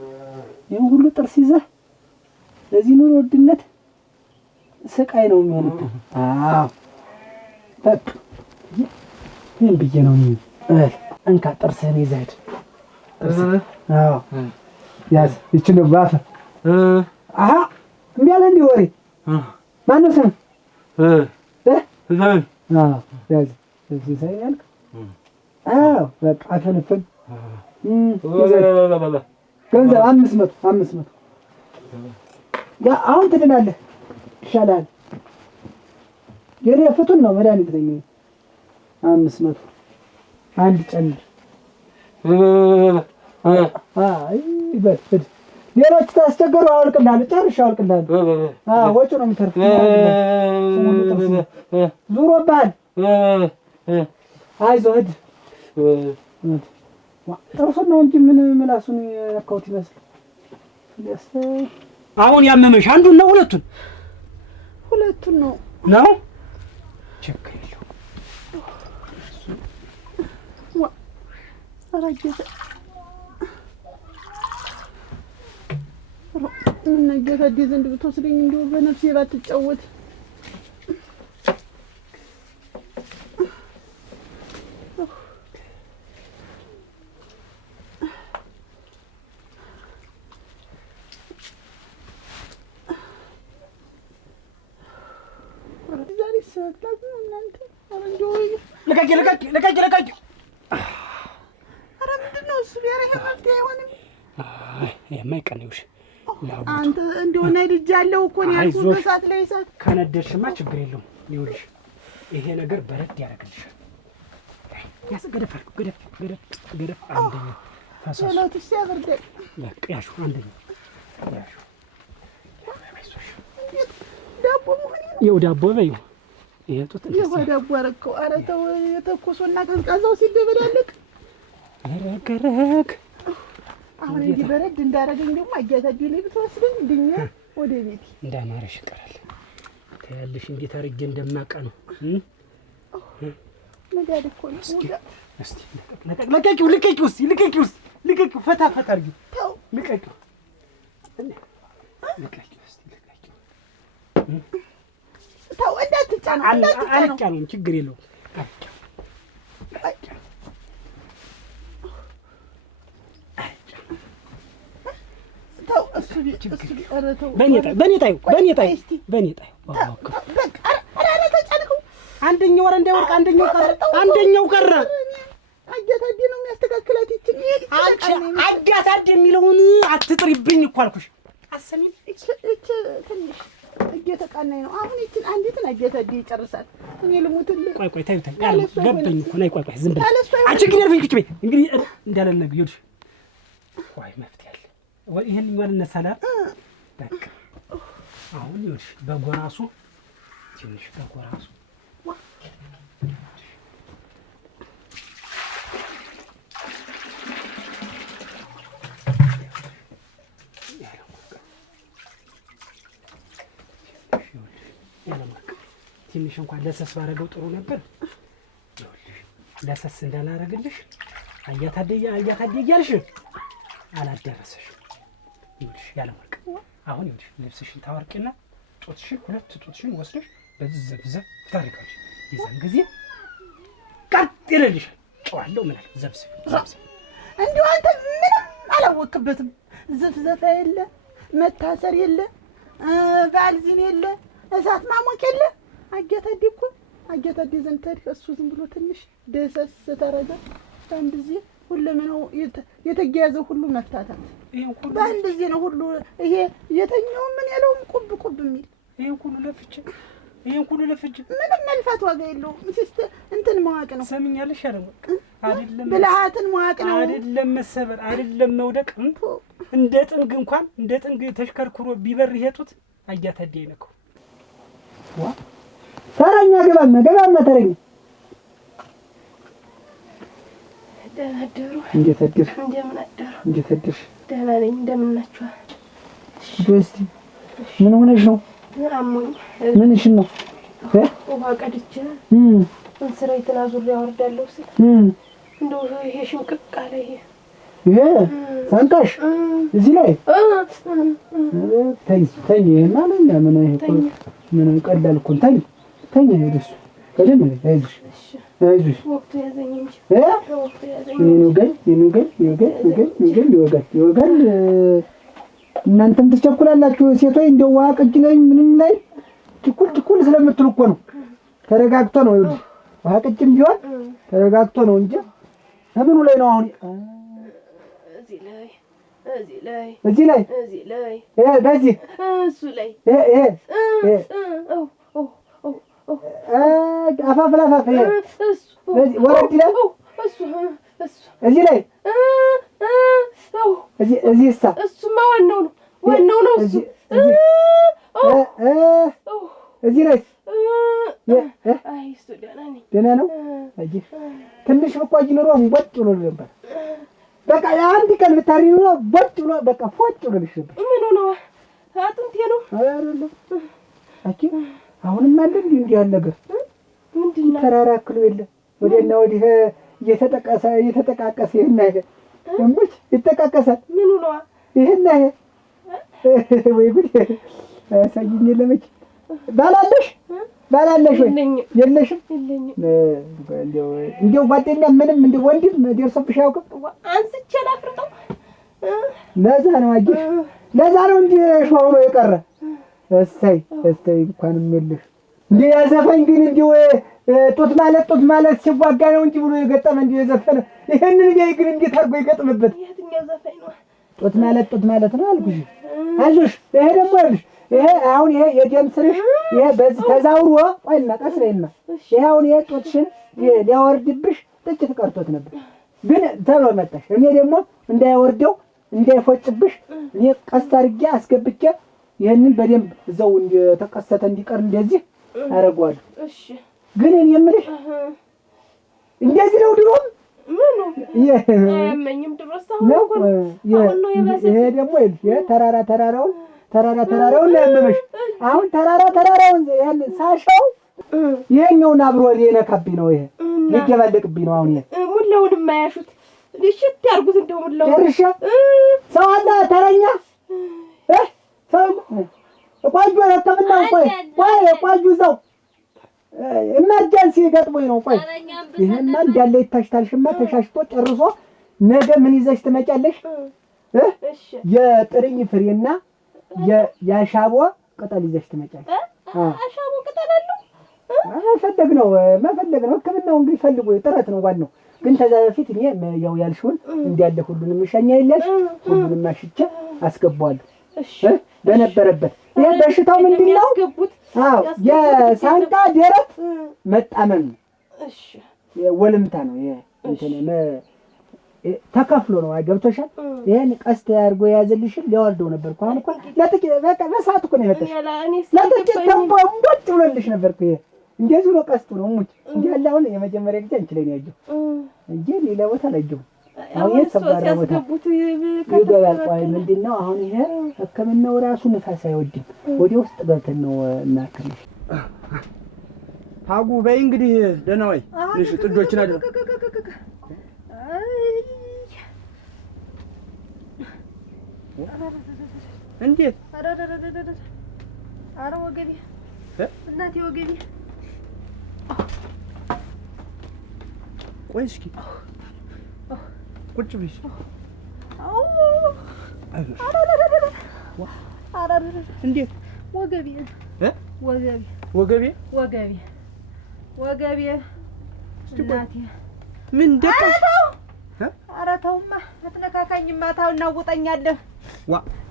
ይሄን ሁሉ ጥርስ ይዘህ ለዚህ ኑሮ ውድነት ስቃይ ነው የሚሆነው። አዎ በቃ ምን ብዬ ነው እንካ ጥርስህን ይዘህ ሂድ። አዎ ያዝ ይችን ነው ባፈ አሃ እምቢ አለ እንዲህ ወሬ ማነው ስም ያዝ እዚህ ሳይያልቅ አዎ በቃ አፈንፍን ገንዘብ 500 ያ አሁን ትድናለህ ይሻላል። የኔ ፍቱን ነው መድኃኒት ነኝ 500 አንድ ጨምር አይ በል ሌሎች ታስቸገሩ አወልቅልሃለሁ ጨርሼ አወልቅልሃለሁ ወጪ ነው የሚተርፍ ዙሮብሃል አይዞህ ሂድ ጥርሱን ነው እንጂ ምን ምላሱን የነካሁት ይመስል አሁን ያመመሽ አንዱን ነው ሁለቱን ነው ችግር የለውም ምን ነገር አዲስ ዘንድ ብትወስደኝ እንደው በነፍሴ ባትጫወት ዛሬ ሰዓት ነው እናንተ ልቀቂ ኧረ ምንድን ነው እሱ ቢያረ መፍትሄ አይሆንም የማይቀንውሽ አንተ እንደሆነ ልጅ ያለው እኮ ነው ያልኩት በሰዓት ላይ ሰዓት ከነደርሽማ ችግር የለውም ይኸውልሽ ይሄ ነገር በረድ ያደርግልሻል ያስገደፋል ገደፍ አንደኛ ፈሳሽ ሰላቱ ሲያበርደኝ በቃ ያሹ አንደኛ ያሹ ዳቦ መሆን ይኸው ዳቦ በይው ይሄ ጡት ይሄ ዳቦ አረከው ኧረ ተው የተኮሰና ቀዝቃዛው ሲደበላለቅ ረግ አሁን እንዲህ በረድ እንዳደረገኝ ደግሞ አጃታጅ ላይ ብትወስደኝ ድኛ ወደ ቤት እንዳማረሽ ይቀራል ታያለሽ እንዴት አድርጌ እንደማቀ ነው መጋድ እኮ ነው እስቲ ልቀቂው ፈታ አድርጊው ልቀቂው ተው እንዳትጫነው ችግር የለውም በኔ ጣዩ አንደኛው ወር እንዳይወርቅ አንደኛው ቀረ አጃታዴ ነው የሚያስተካክላት ይችን አጃታዴ የሚለውን አትጥሪብኝ እኮ አልኩሽ አሰሚኝ እቺ ትንሽ እየተቃናኝ ነው አሁን ይችን አንዲትን አጃታዴ ይጨርሳል እኔ ልሙትልህ ቆይ ታዩ ገባኝ እኮ ነይ ቆይ ዝም ብለሽ አንቺ ግን ያርፈኝ ቁጭ በይ እንግዲህ እንዳለነብ ይኸውልሽ ቆይ መፍትሄ አለ ወይ ይሄን ይወልነሳላ በቃ አሁን ይኸውልሽ በጎራሱ ትንሽ በጎራሱ ትንሽ እንኳን ለሰስ ባረገው ጥሩ ነበር ይኸውልሽ ለሰስ እንዳላረግልሽ አያታዴ እያልሽ አላደረሰሽ ይኸውልሽ ያለማርቅ አሁን ይኸውልሽ ልብስሽን ታወርቂና ሁለት ጡትሽን ወስደሽ በዘብዘብ ታሪካሽ የዛን ጊዜ ቀጥ ይልልሻል ጨዋለሁ ምን አለ ዘብዘብ እንደው አንተ ምንም አላወቅበትም ዘፍዘፋ የለ መታሰር የለ ባልዚን የለ እሳት ማሞቅ የለ አጃታዴ ዘንድ ታሪክ እሱ ዝም ብሎ ትንሽ ደሰስ ተረጋ አንድ ጊዜ ሁለመናው የተያዘ ሁሉ መፍታታት በአንድ ጊዜ ነው ሁሉ ይሄ የተኛው ምን ያለውም ቁብ የሚል ይሄን ሁሉ ለፍጅ ምንም መልፋት ዋጋ የለውም እንትን መዋቅ ነው ሰምኛለሽ አይደለም ብልሃትን መዋቅ ነው አይደለም መሰበር አይደለም መውደቅ እንደ ጥንግ ተሽከርክሮ ቢበር ይሄጡት አጃታዴ አይነከው ተረኛ ገባማ ተረኛ ደህና አደሩ እንዴት አደርሽ እንደምን አደሩ እንዴት አደርሽ ደህና ነኝ እንደምን ናችሁ እስቲ ምን ሆነሽ ነው አሞኝ ምንሽ ነው ውሃ ቀድቼ እንስራይትን አዙሬ አወርዳለሁ ስል እንደው ይሄ ሽንቅቅ አለ ይሄ ሳንቃሽ እዚህ ላይ ተይ ማለት ምን ይሄ ምንም ቀላል እኮ ተኝ ሄደሽ ቀደም አይዞሽ አይዞሽ ወቅቱ ያዘኝ እንጂ ወቅቱ ያዘኝ ይወጋል። እናንተም ትቸኩላላችሁ ሴቶች እንደው ውሃ ቅጅ ላይ ምንም ላይ ችኩል ስለምትሉ እኮ ነው። ተረጋግቶ ነው ይኸውልሽ፣ ውሃ ቅጅም ቢሆን ተረጋግቶ ነው እንጂ ከምኑ ላይ ነው አሁን? እዚህ ላይ በዚህ እሱ ላይ አፋፍ ለአፋፍ በዚህ ወረድ ይላል። እዚህ ላይ እዚህ እሳ እሱማ ዋናው ነው እሱ እዚህ ላይ አይ እሱ ደህና ነው። ትንሽ ብቆይ ኑሮ እንቦጭ ብሎ ነበር። በቃ የአንድ ቀን ብታሪ ኑሮ ቦጭ ብሎ በቃ ፎጭ ብሎልሽ ነበር። ምን ሆነው አጥንቴ ነው አይደለም አኪ አሁንም አለ እንዲህ ያለ ነገር ምንድን ነው? ተራራክሉ የለ ወዲያና ወዲህ እየተጠቃቀሰ ይሄና ይሄ እንዴ ይተቃቀሳል። ምን ሆነው ይሄና ይሄ ወይ ጉድ ሳይኝ ለመች ባላለሽ ወይ የለሽም? እንደው ጓደኛ ምንም እንደ ወንድም ደርሶብሽ ያውቅም? አንስቼ ላፍርጠው ለዛ ነው አየሽ፣ ለዛ ነው እንጂ ሾው ነው የቀረ። እሰይ እንኳንም የለሽ እንዴ ያዘፈኝ ግን እንደው ጡት ማለት ሲዋጋ ነው እንጂ ብሎ የገጠመ እንደ የዘፈነ ይሄንን ግን እንዴት አድርጎ ይገጥምበት? የትኛው ዘፈኝ ነው? ጡት ማለት ነው አልኩሽ። አይዞሽ ይሄ ደግሞ ይኸውልሽ ይሄ አሁን ይሄ የደም ስርሽ ይሄ በዚህ ተዛውሮ ቆይና ቀስሬና ይሄ አሁን ይሄ ጡትሽን ሊያወርድብሽ ጥቂት ቀርቶት ነበር፣ ግን ተሎ መጣሽ። እኔ ደግሞ እንዳይወርደው እንዳይፎጭብሽ እኔ ቀስ አድርጌ አስገብቼ ይሄንን በደንብ እዛው እንደተቀሰተ እንዲቀር እንደዚህ አደርገዋለሁ። እሺ ግን እኔ የምልሽ እንደዚህ ነው ድሮም ምኑ አያመኝም ድሮስ አሁን ነው የባሰ። ይሄ ደግሞ ይሄ ተራራውን ያመመሽ አሁን ተራራውን ያን ሳሻው ይሄኛውን አብሮ የነካብኝ ነው። ይሄ ይገባለቅብኝ ነው። አሁን ይሄ ሙላውን የማያሹት ልሽት ያርጉት እንደው ሙላው እርሻ ሰው አለ ተረኛ ሰው ቆዩ ሕክምናው ቆዩ እዛው ኢመርጀንሲ ገጥሞኝ ነው። ቆይ ይሄማ እንዳለ ይታሽታልሽማ ተሻሽቶ ጨርሶ ነገ ምን ይዘሽ ትመጫለሽ? የጥርኝ ፍሬና የአሻቦ ቅጠል ይዘሽ ትመጫለሽ። አሻቦ ቅጠል አለው መፈለግ ነው ሕክምናው እንግዲህ ፈልጎ ጥረት ነው ዋናው። ግን ከዛ በፊት እኔ ያው ያልሽውን እንዳለ ሁሉንም ሸኛ ይለሽ ሁሉንም ማሽቼ አስገባዋለሁ በነበረበት። ይሄ በሽታው ምንድነው? አዎ የሳንቃ ደረት መጣመም ነው። እሺ ወልምታ ነው። ይሄ እንትን ተከፍሎ ነው። ገብቶሻል? ይሄን ቀስት ያርጎ ያዘልሽን ሊያወርደው ነበር እኮ አሁን እኮ ለጥቂት በቃ በሰዓት እኮ ነው የመጣሽ። ለጥቂት ተንቦጭ ብሎልሽ ነበር እኮ ይሄ እንደዚህ ነው። ቀስቱ ነው ሙጭ እንዴ ያለ አሁን የመጀመሪያ ጊዜ አንቺ ላይ ነው ያየው እንጂ ሌላ ቦታ አላየው። አሁን የተሰባረ ቦታ ይገባል። ቆይ ምንድነው አሁን ይሄ ሕክምናው ራሱ ንፋስ አይወድም። ወደ ውስጥ ገብተን ነው እናከምሽ። ታጉ በይ እንግዲህ ደህና ወይ ልሽ ጥጆችን አይደል እንዴት? ኧረ ወገቤ እናቴ ወገቤ። ቆይ እስኪ ቁጭ ብለሽ እንዴት? ወገቤ እናቴ ምን ደቀሽ? ኧረ ተውማ አትነካካኝማ። ታናውጠኛለህ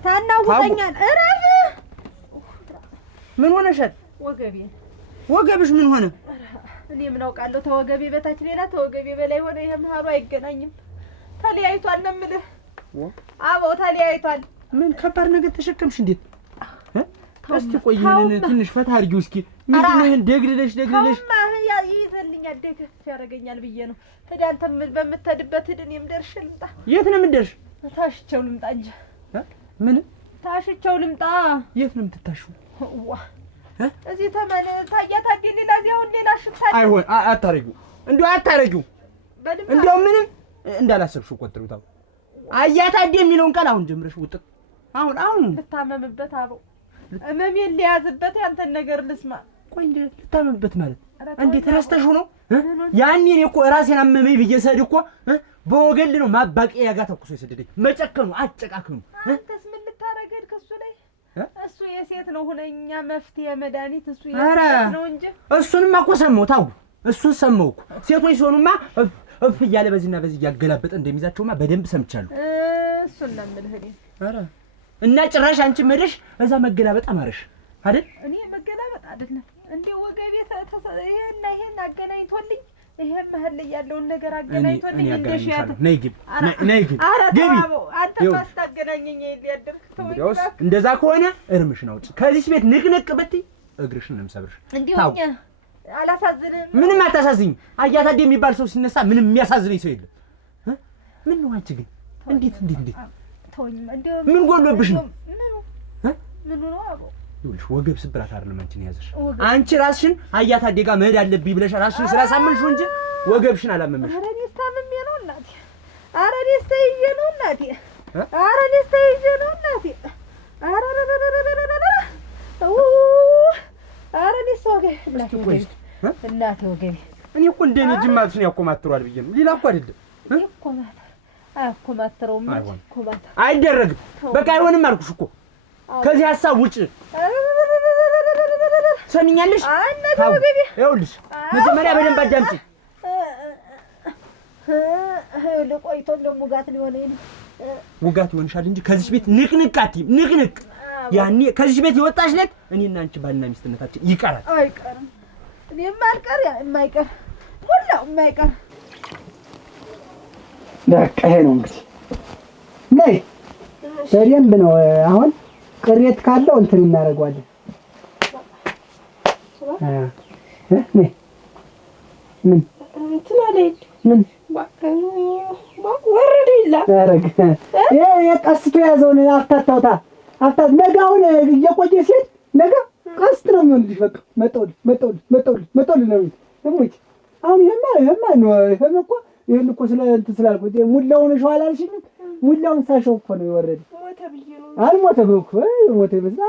ታናውጠኛለህ። እረፍ። ምን ሆነሻል? ወገብሽ ምን ሆነ? እኔ ምን አውቃለሁ? ተወገቤ በታች ሌላ ተወገቤ በላይ ሆነ። ይሄ መሀሉ አይገናኝም። ተለያይቷል ነው የምልህ። አዎ ተለያይቷል። ምን ከባድ ነገር ተሸከምሽ? እንዴት? እስቲ ቆይ ይሄንን ትንሽ ፈታ አድርጊው እስኪ። ምንድነው ይሄን ደግልለሽ ይዘልኛል ደግፍ ያደርገኛል ብዬ ነው። ታዲያ አንተ በምትሄድበት ሂድ፣ እኔም ደርሼ ልምጣ። የት ነው የምትደርሽ? ታሽቸው ልምጣ እንጂ። ምን ታሽቸው ልምጣ? የት ነው የምትታሽው? ዋ እዚህ ተመን ታያት አዲን ሌላ አሁን ሌላ ሽታ አይሆን አታረጊው፣ እንደው አታረጊው። እንደው ምንም እንዳላሰብሽው ቆጥሩት። አያት አዲ የሚለውን ቃል አሁን ጀምረሽ ውጥ። አሁን ልታመምበት አበው እመሜን ሊያዝበት ያንተን ነገር ልስማ። ቆይ እንዴ ልታመምበት ማለት እንዴት ረስተሽው ነው? ያኔ እኔ እኮ ራሴን አመመኝ ብዬ ሰድ እኮ በወገል ነው ማባቂያ ጋር ተኩሶ የሰደደኝ። መጨከኑ አጨቃከኑ። አንተስ ምን ልታረገድ ከሱ ላይ? እሱ የሴት ነው ሁነኛ መፍትሄ መድኃኒት እሱ ኧረ ነው እንጂ እሱንማ እኮ ሰማሁ። ታው እሱን ሰማሁ እኮ ሴቶች ሲሆኑማ እፍ እያለ በዚህና በዚህ እያገላበጠ እንደሚይዛቸውማ በደንብ ሰምቻለሁ። እሱን ነው የምልህ እኔ። ኧረ እና ጭራሽ አንቺ መደሽ እዛ መገላበጥ አማረሽ አይደል? እኔ መገላበጥ አይደለም እንዴ ወገቤ ይሄን ይሄን አገናኝቶልኝ ይሄ መሀል ላይ ያለውን ነገር አገናኝቶልኝ እንደሻት ነይ ግቢ ነይ ግቢ ግቢ። አንተ ማስታገናኘኝ ይያደርክ ተወው። እንደዛ ከሆነ እርምሽን አውጪ ከዚህ ቤት ንቅንቅ ብትይ እግርሽን ነው የምሰብርሽ። እንዴውኛ አላሳዝንም። ምንም አታሳዝኝ። አያታዴ የሚባል ሰው ሲነሳ ምንም የሚያሳዝነኝ ሰው የለም። ምን ነው አንቺ ግን እንዴት ተወኝ። ምን ጎሎብሽ ነው? ምኑ ነው አቦ? ይኸውልሽ ወገብ ስብራት አይደለም አንቺን ያዘሽ። አንቺ ራስሽን አያታዴ ጋር መሄድ አለብኝ ብለሽ ራስሽን ስላሳመንሽው እንጂ ወገብሽን አላመመሽ። ኧረ እኔስ ታምሜ ነው እናቴ። ኧረ እኔስ ተይዤ ነው እናቴ። ኧረ እኔስ ተይዤ ነው እናቴ። ኧረ ኧረ እኔስ ወገቤ እናቴ ወገቤ። እኔ እኮ እንደኔ ጅማትሽን ያኮማትሯል ብዬ ነው ሌላ እኮ አይደለም። አያኮማትረውም አይደረግም። በቃ አይሆንም አልኩሽ እኮ ከዚህ ሀሳብ ውጭ ሰሚኛለሽ? ይኸውልሽ መጀመሪያ በደንብ አዳምጪ። ለቆይቶ ለሙጋት ሊሆነኝ ሙጋት ይሆንሻል እንጂ ከዚህ ቤት ንቅንቅ አትይም። ንቅንቅ ያኔ ከዚህ ቤት የወጣሽ ዕለት እኔና አንቺ ባልና ሚስትነታችን ይቀራል። አይቀርም። እኔም አልቀር የማይቀር ሁላው የማይቀር በቃ ይሄ ነው እንግዲህ ነይ በደንብ ነው አሁን ቅሬት ካለው እንትን እናደርገዋለን። ነይ ምን እንትን አለኝ ምን ወረደ ይላል አረግ የቀስቶ ያዘውን አፍታታውታ አፍታት ነገ አሁን እየቆየ ሲል ነገ ቀስት ነው የሚሆንልሽ። በቃ መጣሁልሽ ነው እሙች አሁን ይሄማ ነው ይሄም እኮ ይሄን እኮ ስለ እንትን ስላልኩት ሙላውን ሸዋል አልሽኝ። ሙላውን ሳሸው እኮ ነው የወረደ። ሞተ ብዬ ነው አልሞተም እኮ ሞተ ይበዛ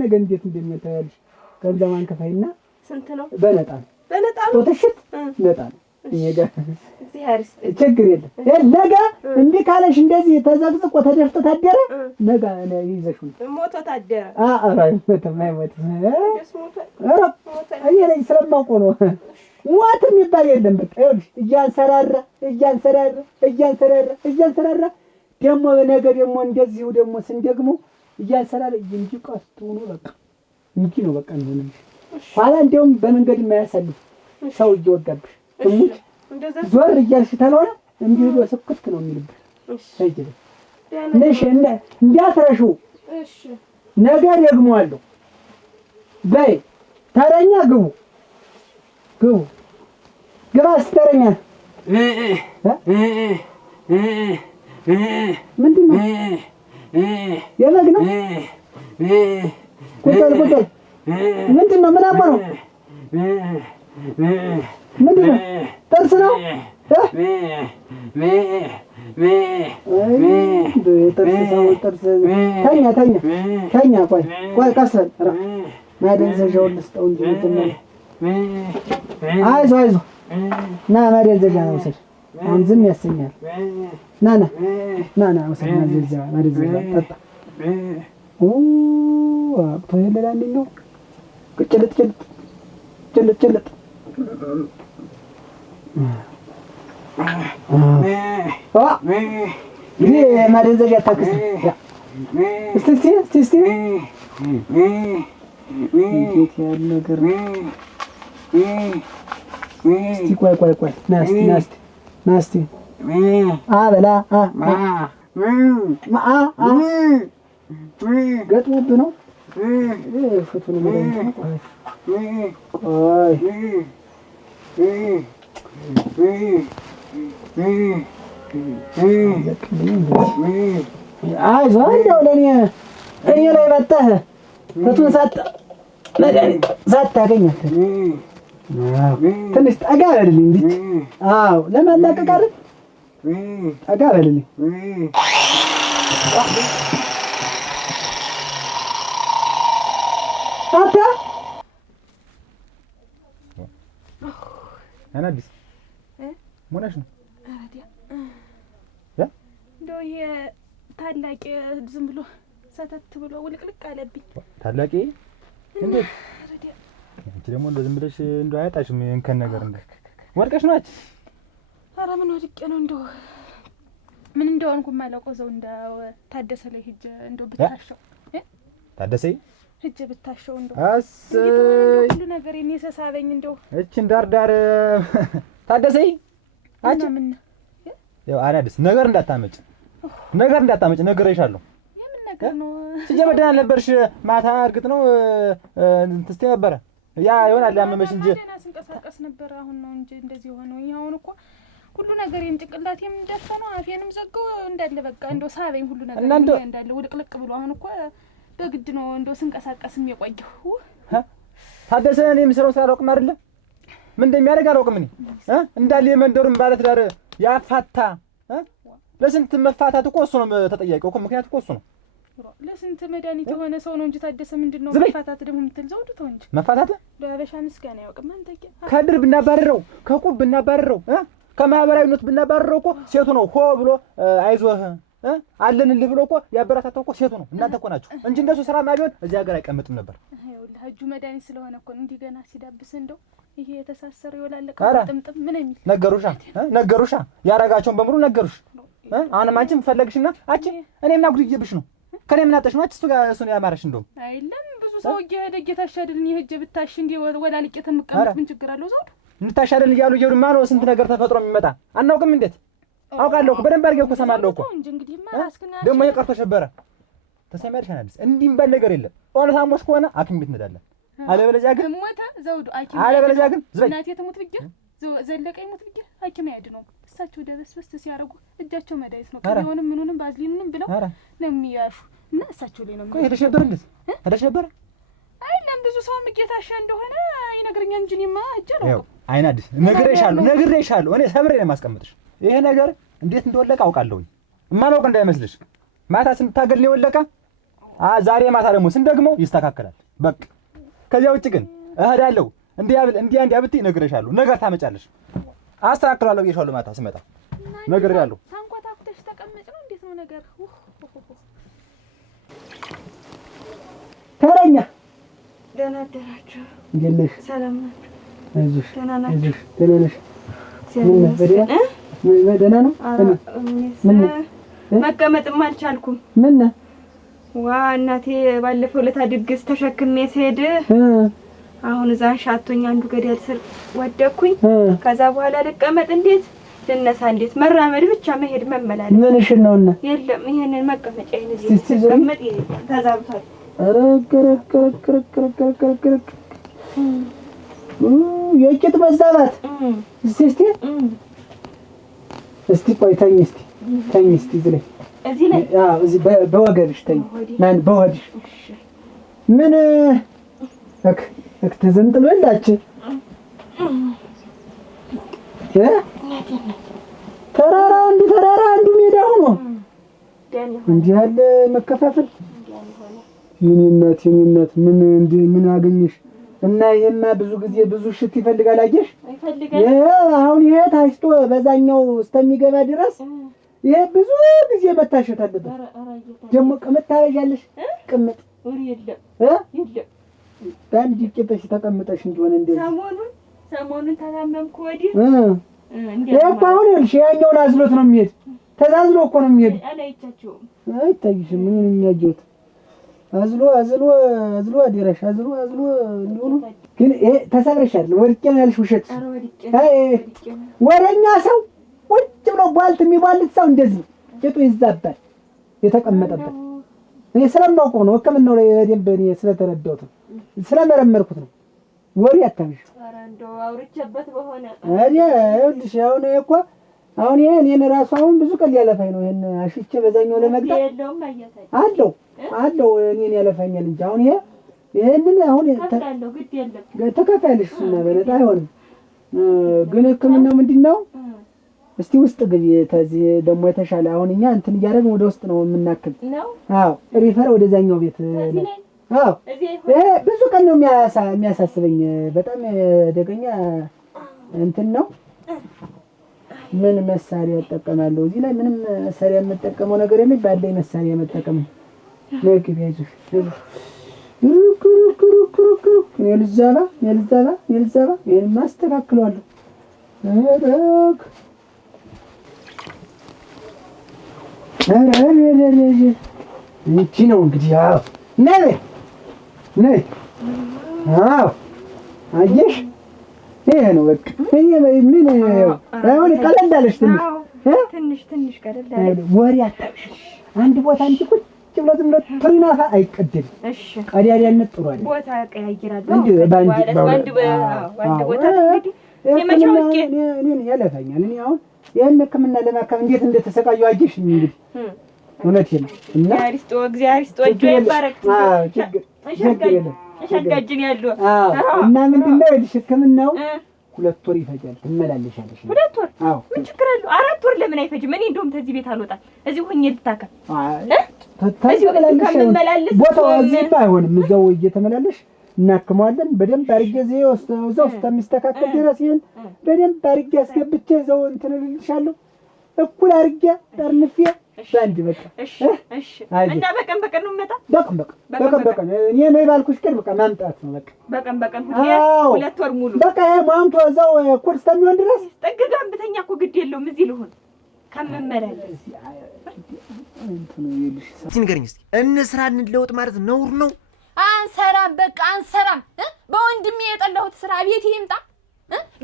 ነገ እንዴት እንደሚታያልሽ ገንዘብ አንከፋይና ስንት ነው? በነጣ ነው ቶተሽት ነጣ ነው ይሄጋ ችግር የለም። ነገ እንዲህ ካለሽ እንደዚህ ተዘቅዝቆ ተደፍቶ ታደረ ነገ ይዘሽው ሞቶ ታደረ። አይሞትም እኔ ነኝ ስለማውቀው ነው። ሞት የሚባል የለም። በቃ ይኸውልሽ እያንሰራራ ደግሞ ነገ ደግሞ እንደዚሁ ደግሞ ስንደግሞ እያንሰራራ እንጂ ቀስቱ ነው በቃ እንጂ ነው በቃ ነው። ኋላ እንደውም በመንገድ የማያሳልፍ ሰው እየወጋብሽ እሙት ዞር እያልሽ ተለሆነ እንዲህ ሄዶ ስክት ነው የሚልብሽ። ነሽ እንዳትረሺው። ነገ ደግሞዋለሁ። በይ ተረኛ ግቡ ግባ ስተረኛ ምንድን ነው የበግ ነው? ቁጠል ምንድን ነው? ምን አባ ነው? ምንድን ነው? ጥርስ ነው? ጥርስ ተኛ ቆይ ቀስ በል ማደንዘዣውን ልስጠው እንጂ አይዞህ ና ማደንዘዣ ነው ውሰድ። አሁን ዝም ያሰኛል። ና ውሰድ ማደንዘዣ ጠጣ። አብቶ የለ አንደኛው ጭልጥ ይሄ ማደንዘዣ ታክስ እስቲ እንዴት ያለ ነገር እስቲ ቆይ ና እስቲ አበላ ገጥሞብህ ነው ፍቱን መድኃኒት አይዞህ እንደው እኔ ላይ መጣህ ፍቱን መድኃኒት ሳታገኛት ትንሽ ጠጋ በልልኝ እንዲህ አዎ ለማላቀቅ አይደል ጠጋ በልልኝ አናዲስ ሞናሽ ነው እንደው ይሄ ታላቅ ዝም ብሎ ሰተት ብሎ ውልቅልቅ አለብኝ። ታላቂ እንዴት አንቺ ደግሞ ዝም ብለሽ እንደው አያጣሽም እንከን ነገር እንደ ወርቀሽ ነው አንቺ? ኧረ ምን ወድቄ ነው እንደው ምን እንደሆንኩ የማላውቀው ዘው እንደው ታደሰ ላይ ሂጅ እንደው ብታሸው ታደሰ ሂጅ ብታሸው እንደው አሰይ ሁሉ ነገር የኔ ሰሳበኝ እንደው እቺን ዳር ታደሰ አንቺ ምን ያው አናዲስ ነገር እንዳታመጭ ነግሬሻለሁ። የምን ነገር ነው? ሲጀመደና ነበርሽ ማታ እርግጥ ነው እንትስቴ ነበረ ያ ይሆናል ያመመሽ እንጂ ደህና ስንቀሳቀስ ነበር። አሁን ነው እንጂ እንደዚህ ሆነው አሁን እኮ ሁሉ ነገር ጭንቅላቴም ደፈነው አፌንም ዘጋው እንዳለ በቃ እንደው ሳበኝ ሁሉ ነገር እንዳለ ውልቅልቅ ብሎ አሁን እኮ በግድ ነው እንደው ስንቀሳቀስም የቆየው። ታደሰ እኔ የምሰራው ስራ አላውቅም አይደለ? ምን እንደሚያደርግ አላውቅም እኔ እንዳለ የመንደሩን ባለ ትዳር ያፋታ ለስንት መፋታት እኮ እሱ ነው ተጠያቂው እኮ ምክንያት እኮ እሱ ነው። ለስንት መድኃኒት የሆነ ሰው ነው እንጂ ታደሰ ምንድነው መፋታት ደግሞ የምትል ዘውድ ተው እንጂ መፋታት ለአበሻ ምስጋና ያውቅም አንተ ከድር ብናባረረው ከቁብ ብናባረረው ከማህበራዊ ኑት ብናባረረው እኮ ሴቱ ነው ሆ ብሎ አይዞህ አለንልህ ብሎ እኮ ያበረታታው እኮ ሴቱ ነው። እናንተ እኮ ናችሁ እንጂ እንደሱ ስራ ማቢሆን እዚህ ሀገር አይቀመጥም ነበር። ይኸውልህ እጁ መድኃኒት ስለሆነ እኮ እንዲህ ገና ሲዳብስ እንደው ይሄ የተሳሰረ ይወላለቀ ጥምጥም ምን የሚል ነገሩሻ ያረጋቸውን በሙሉ ነገሩሽ። አሁንም አንቺ ፈለግሽና አንቺ እኔና ጉድዬብሽ ነው ከኔ ምን አጠሽ ነው እሱ ጋር እሱን ያማረሽ እንደው አይለም ብዙ ሰው እየሄደ እየታሻደልኝ ይሄ ብታሽ እንደ ወላልቄ ተመቀመጥ ምን ችግር አለው? ዘውዱ እንታሻደል እያሉ ይሄዱማ ነው ስንት ነገር ተፈጥሮ የሚመጣ አናውቅም። እንዴት አውቃለሁ እኮ በደንብ አድርጌ እኮ ሰማለሁ እኮ እንጂ እንግዲህ ማራስከና ደግሞ የቀርቶ ሸበረ ተሰማያለሽ አናዲስ እንዲም ባል ነገር የለም። ኦነ ታሞሽ ከሆነ ሐኪም ቤት እንሄዳለን። አለበለዚያ ግን ሞተ ዘውዱ ሐኪም አለበለዚያ ግን እናቴ ትሙት ብዬ ዘለቀ ይሙት ብዬ ሐኪም ያድነው እሳቸው ደበስበስ ሲያረጉ እጃቸው መድኃኒት ነው ከሆነም ምኑንም ባዝሊኑንም ብለው ነው የሚያሹ እና እሳቸው ላይ ነው ቆይ ሄደሽ ነበር እንዴ? ሄደሽ ነበር? አይለም ብዙ ሰው ምጌታሽ እንደሆነ ይነግረኛል እንጂ እኔማ እጄ ነው አይናዲስ ነግሬሻለሁ። እኔ ሰብሬ ነው የማስቀምጥሽ። ይሄ ነገር እንዴት እንደወለቀ አውቃለሁኝ። እማላውቅ እንዳይመስልሽ። ማታ ስንታገል ነው የወለቀ። ዛሬ ማታ ደግሞ ስንደግመው ይስተካከላል። በቃ ከዚያ ውጭ ግን እሄዳለሁ እንዲያ ብትይ ነግሬሻለሁ። ነገር ታመጫለሽ። አስተካክላለሁ ብዬሻለሁ። ማታ ስመጣ ነግሬያለሁ። ታንቆታኩተሽ ተቀመጭ ነው እንዴት ነው ነገር? ተረኛ ደህና አደራችሁ? እንዴት ነሽ? ሰላም ናችሁ? አይዞሽ ደህና ናችሁ? ደህና ነሽ? ደህና ነው። መቀመጥም አልቻልኩም። ምን ዋ እናቴ ባለፈው ለታ ድግስ ተሸክሜ ስሄድ አሁን እዛን ሻቶኝ አንዱ ገደል ስር ወደኩኝ። ከዛ በኋላ ልቀመጥ እንዴት ልነሳ እንዴት መራመድ ብቻ መሄድ መመላለስ ምንሽ ነውና የለም ይሄንን መቀመጫ እዚህ ተቀመጥ ተዛብቷል። የቂጥ መዛባት እስቲ ቆይ ተኝ እስቲ እዚህ ላይ እዚህ በወገድሽ ተኝ ማን በወድሽ ምን ተዘንጥሎላች ተራራ አንዱ ሜዳ ሆኖ እንዲህ ያለ መከፋፈል የኔ እናት ምን አገኘሽ? እና ይሄማ ብዙ ጊዜ ብዙ ሽት ይፈልጋል። አየሽ አሁን ይሄ ታሽቶ በዛኛው እስከሚገባ ድረስ ይሄ ብዙ ጊዜ መታሸት አለበት። ደግሞ ቅምጥ ታበዣለሽ። ቅምጥ የለም አንድ ቂጥሽ ተቀምጠሽ እንደሆነ እንደዚህ ሰሞኑን ተላመምኩ ወዲህ እኮ አሁን ይኸውልሽ ያኛውን አዝሎት ነው የሚሄድ። ተዛዝሎ እኮ ነው የሚሄድ። አላይቻቸውም። አይታይሽም? ምን የሚያጀውት አዝሎ አደረሽ አዝሎ እንደሆነ ግን ይሄ ተሰብረሻል። ወድቄ ነው ያልሽ ውሸት። ወረኛ ሰው ቁጭ ብሎ ቧልት የሚባልት ሰው እንደዚህ ቂጡ ይዛባል የተቀመጠበት። እኔ ስለማውቀው ነው ሕክምናው ላይ በደንብ እኔ ስለተረዳሁት ነው ስለመረመርኩት ነው። ወሬ አታምሽ። ኧረ እንደው አውርቼበት በሆነ ይኸውልሽ አሁን ይሄ እኔን እራሱ አሁን ብዙ ቀን ያለፋኝ ነው። ይሄን አሽቼ በዛኛው ለመግዛት የለውም አያታኝ አለው እኔን ያለፋኛል እንጂ አሁን ይሄንን አሁን ተካፍላለሁ ግድ የለም ተካፋለሽ። እሱማ በነጣ አይሆንም። ግን ሕክምናው ምንድነው? እስቲ ውስጥ ግቢ። ተዚህ ደግሞ የተሻለ አሁን እኛ እንትን እያደረግን ወደ ውስጥ ነው የምናክል ነው። አዎ ሪፈር ወደዛኛው ቤት ነው። አዎ ብዙ ቀን ነው የሚያሳስበኝ። በጣም ደገኛ እንትን ነው። ምን መሳሪያ እጠቀማለሁ? እዚህ ላይ ምንም መሳሪያ የምጠቀመው ነገር የለም። ባለኝ መሳሪያ መጠቀም ነው። ምግብ ያይዞሽ የልዛባ ይህን ማስተካክለዋለሁ። ይቺ ነው እንግዲህ። አዎ ነይ ነይ። አዎ አየሽ፣ ይሄ ነው በቃ። ምን አሁን ቀለል አለሽ ትንሽ ቀለል አለ። ወሬ አታብሽ። አንድ ቦታ አንቺ ቁጭ ብሎ ዝም ብሎ ትሪናፋ አይቀድም። እሺ ቀዳዳነት ጥሩ አይደል? ቦታ ቀያይራለሁ። አንድ ባንድ ቦታ እንግዲህ የመቻውቄ እኔን ያለፈኛል። እኔ አሁን ይሄን ሕክምና ለማከም እንዴት እንደተሰቃዩ አየሽ። እንግዲህ እውነቴን ነው። እና እግዚአብሔር ይስጥዎ እጆ ይባረክ። ችግር የለም ሸጋጅን ያለው እና ምንድን ነው ይልሽ ሕክምናው 2 ወር ይፈጃል። ትመላለሻለሽ። 2 ወር? አዎ። ምን ችግር አለው? 4 ወር ለምን አይፈጅም? እኔ እንደውም ከዚህ ቤት አልወጣም። እዚሁ ሆኜ ልታከም። ተመላለሽ። ቦታው እዚህ ባይሆንም እዛው እየተመላለሽ እናክመዋለን። በደንብ አድርጌ እዛው ውስጥ የሚስተካከል ድረስ ይሄን በደንብ አድርጌ አስገብቼ እዛው እንትን እልልሻለሁ። እኩል አድርጌ ጠርንፌ ባንድ በቃ። እሺ እና በቀን ነው የምመጣ? በቀን እኔ ነይ ባልኩሽ ቀን በቃ ማምጣት ነው በቃ። በቀን 2 ወር ሙሉ በቃ ይሄ ማምቶ እዛው ኮርስ እስከሚሆን ድረስ ጠግጋም ብተኛ እኮ ግድ የለውም። እዚህ ልሁን ከምመላለስ እንትኑ ይልሽ ንገረኝ እስኪ። እንስራ እንለውጥ ማለት ነውር ነው? አንሰራም፣ በቃ አንሰራም። በወንድሜ የጠላሁት ስራ ቤቴ ይምጣ፣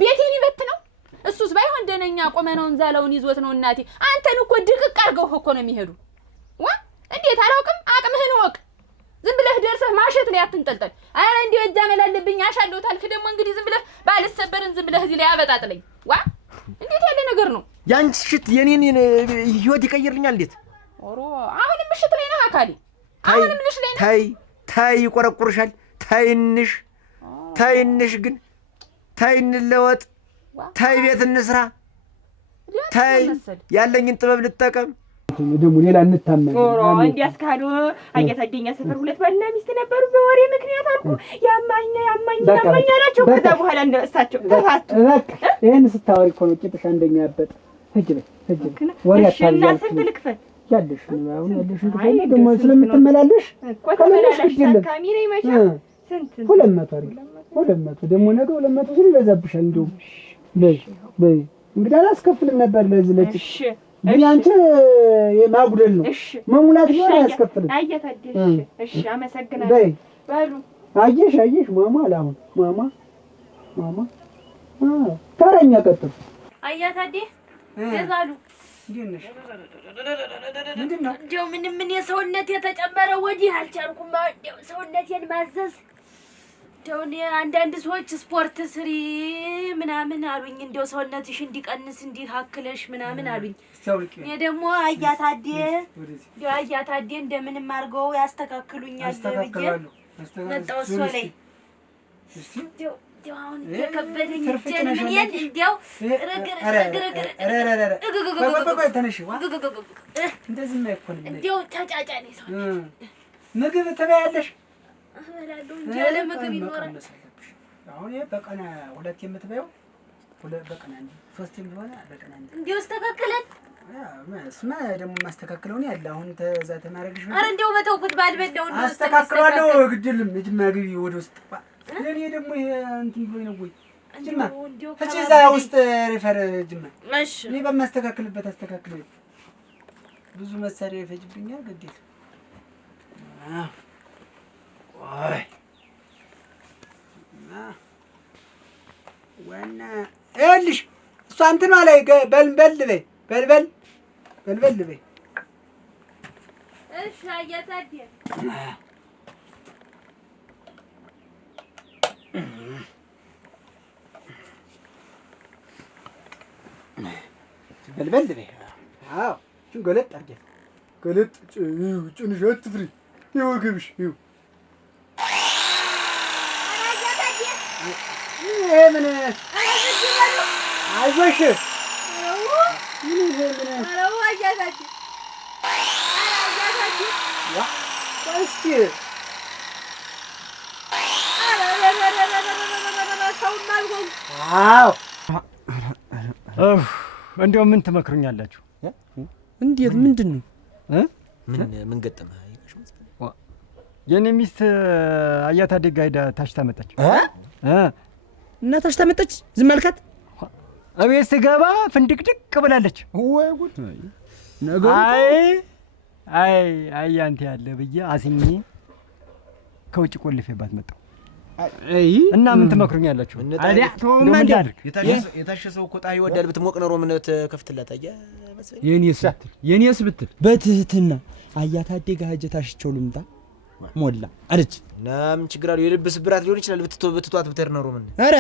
ቤቴን ይበት ነው። እሱስ ባይሆን ደነኛ ቆመነውን ዛላውን ይዞት ነው። እናቴ አንተን እኮ ድቅቅ አድርገው እኮ ነው የሚሄዱ። እንዴት አላውቅም። አቅምህን ወቅ። ዝም ብለህ ደርሰህ ማሸት ላይ አትንጠልጠል። አረ እንዲው እጃ መላለብኝ አሻለው ታልክ ደግሞ እንግዲህ ዝም ብለህ ባልሰበርን ዝም ብለህ እዚህ ላይ አበጣጥለኝ። እንዴት ያለ ነገር ነው? ያንቺ ሽት የኔን ህይወት ይቀይርልኛል እንዴት? ኦሮ አሁንም ምሽት ላይ ነህ አካሊ። አሁንም ልሽ ላይ ነህ። ታይ ይቆረቁርሻል። ታይንሽ ግን ታይ እንለወጥ። ታይ ቤት እንስራ። ታይ ያለኝን ጥበብ ልጠቀም። ደግሞ ሌላ እንታመን። ኦሮ እንዲያስካሉ አያታደኛ ሰፈር 2 ባልና ሚስት ነበሩ። በወሬ ምክንያት አልኩ ያማኝ አላቸው። ከዛ በኋላ እሳቸው ተፋቱ። ይሄን ስታወሪ እኮ ነው ቂጥሽ አንደኛ ያበጥ። ሂጅ ወሬ አታልያለሽ። ስንት ልክፈል ያለሽ አሁን ያለሽን ክፈል። ደግሞ ስለምትመላለሽ ከመላለሽ ታካሚ ነኝ መቼ ስንት 200 አድርጊ። 200 ደግሞ ነገ 200 ሲል ይበዛብሻል። እንደውም በይ እንግዲህ አላስከፍልም ነበር ለዚህ ለጭ ግን አንቺ የማጉደል ነው መሙላት ነው አያስከፍልም። አያታደሽ እሺ አመሰግናለሁ። በሉ አየሽ ማማ አላሁን ማማ ተረኛ ቀጥል አያታዴ ገዛሉ ምንድን ነው እንደው ምን የሰውነት የተጨመረ ወዲህ አልቻልኩም። እንደው ሰውነቴን ማዘዝ እንደው አንዳንድ ሰዎች ስፖርት ስሪ ምናምን አሉኝ። እንደው ሰውነትሽ እንዲቀንስ እንዲካክለሽ ምናምን አሉኝ። እኔ ደግሞ አያታዴ እንደምንም አድርገው ያስተካክሉኛል ብዬ መጣሁ። እሱ ላይ አሁን የከበደኝ እንደው ተጫጫኔ ሰው ምግብ ትበያለሽ? እበላለሁ እንጂ ያለ ምግብ ይኖራል? አሁን በቀን 2 የምትበይው በቀን 1 3 የሚሆነ በቀን 1 እንደው አስተካክለን እሱማ ደግሞ የማስተካክለው ነው ያለ። አሁን ተዛ ተማረግሽ ኧረ እንደው በተውኩት ባልበላው ነው አስተካክላለሁ። ግድልም እጅማ ግቢ ወደ ውስጥ ለኔ ደግሞ ይሄ እንትን ብሎኝ ነው ወይ ጅማ እቺ እዛ ውስጥ ሪፈር ጅማ እሺ እኔ በማስተካክልበት አስተካክለው ብዙ መሳሪያ ይፈጅብኛል። ግዴታ ወይ ዋና ይኸውልሽ እሷ እንትኗ ላይ በልበል በይ። እሺ አያታዴ በልበል በይ። አዎ እሱን ገለጥ አድርጊያት። ገለጥ ጭንሽ አትፍሪ። ይኸው ግብሽ ይኸው ይሄ ምን አይዞሽ እንደው ምን ትመክሩኛላችሁ? እንዴት? ምንድን ነው? ምን ገጠመህ? የኔ ሚስት አያት አደጋ ሄዳ ታሽታ መጣች። እና ታሽታ መጣች? ዝም አልካት? እቤት ስገባ ፍንድቅድቅ ብላለች። ወይ ጉድ! ነገሩ አይ አንተ ያለ ብዬ አስኜ ከውጭ ቆልፌባት መጣሁ። እና ምን ትመክሩኛላችሁ? አዲያ ተወማ እንዴ የታሸሰው እኮ ጣይ ይወዳል። ብትሞቅ ኖሮ ምን ተከፍትላት አያ መስለኝ። የኔስ ብትል በትህትና አያት አደጋ ሄጄ ታሽቸው ልምጣ ሞላ አለች። እና ምን ችግር አለው? የልብስ ብራት ሊሆን ይችላል። ብትቷት ብትር ኖሮ ምን ኧረ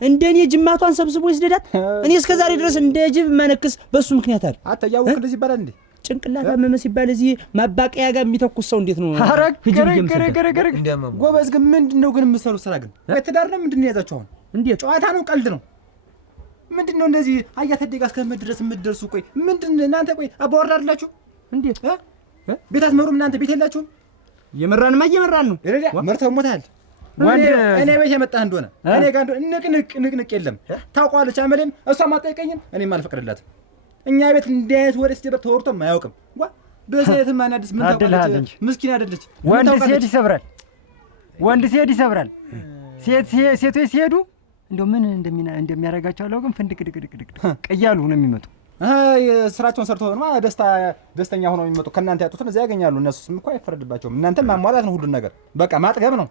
እንደኔ ጅማቷን ሰብስቦ ይስደዳት። እኔ እስከ ዛሬ ድረስ እንደ ጅብ ማነክስ በሱ ምክንያት አይደል? አታያውቅ እንደዚህ ይባላል እንዴ? ጭንቅላት አመመ ሲባል እዚህ ማባቂያ ጋር የሚተኩስ ሰው እንዴት ነው? ገረገረገረገረ ጎበዝ። ግን ምንድነው ግን የምትሰሩት ስራ ግን? ትዳር ነው ምንድነው የያዛችሁ አሁን? እንዴት ጨዋታ ነው? ቀልድ ነው? ምንድነው እንደዚህ አያት አደጋ እስከምትደርስ የምትደርሱ? ቆይ ምንድን እናንተ ቆይ አባወራ አይደላችሁ? እንዴት ቤት አትመሩም እናንተ? ቤት የላችሁም? እየመራን ነው። መርተው ሞታል። እኔ ቤት የመጣህ እንደሆነ እኔ ጋር ንቅንቅ የለም። ታውቀዋለች አመሌን። እሷም አትጠይቀኝም፣ እኔም አልፈቅድላትም። እኛ ቤት እንዲህ አይነት ወሬ ሲጀምር ተወርቶም አያውቅም። በዚህ አይነት ማናድስ ምን ታውቃለች? ምስኪን አይደለች። ወንድ ሲሄድ ይሰብራል። ሴቶች ሲሄዱ እንደው ምን እንደሚያደርጋቸው አላውቅም። ፍንድቅድቅድቅድቅ እያሉ ነው የሚመጡ። ስራቸውን ሰርተው ነው ደስተኛ ሆነው የሚመጡ። ከእናንተ ያጡትን እዚያ ያገኛሉ። እነሱም እኮ አይፈረድባቸውም። እናንተም ማሟላት ነው ሁሉን ነገር። በቃ ማጥገብ ነው።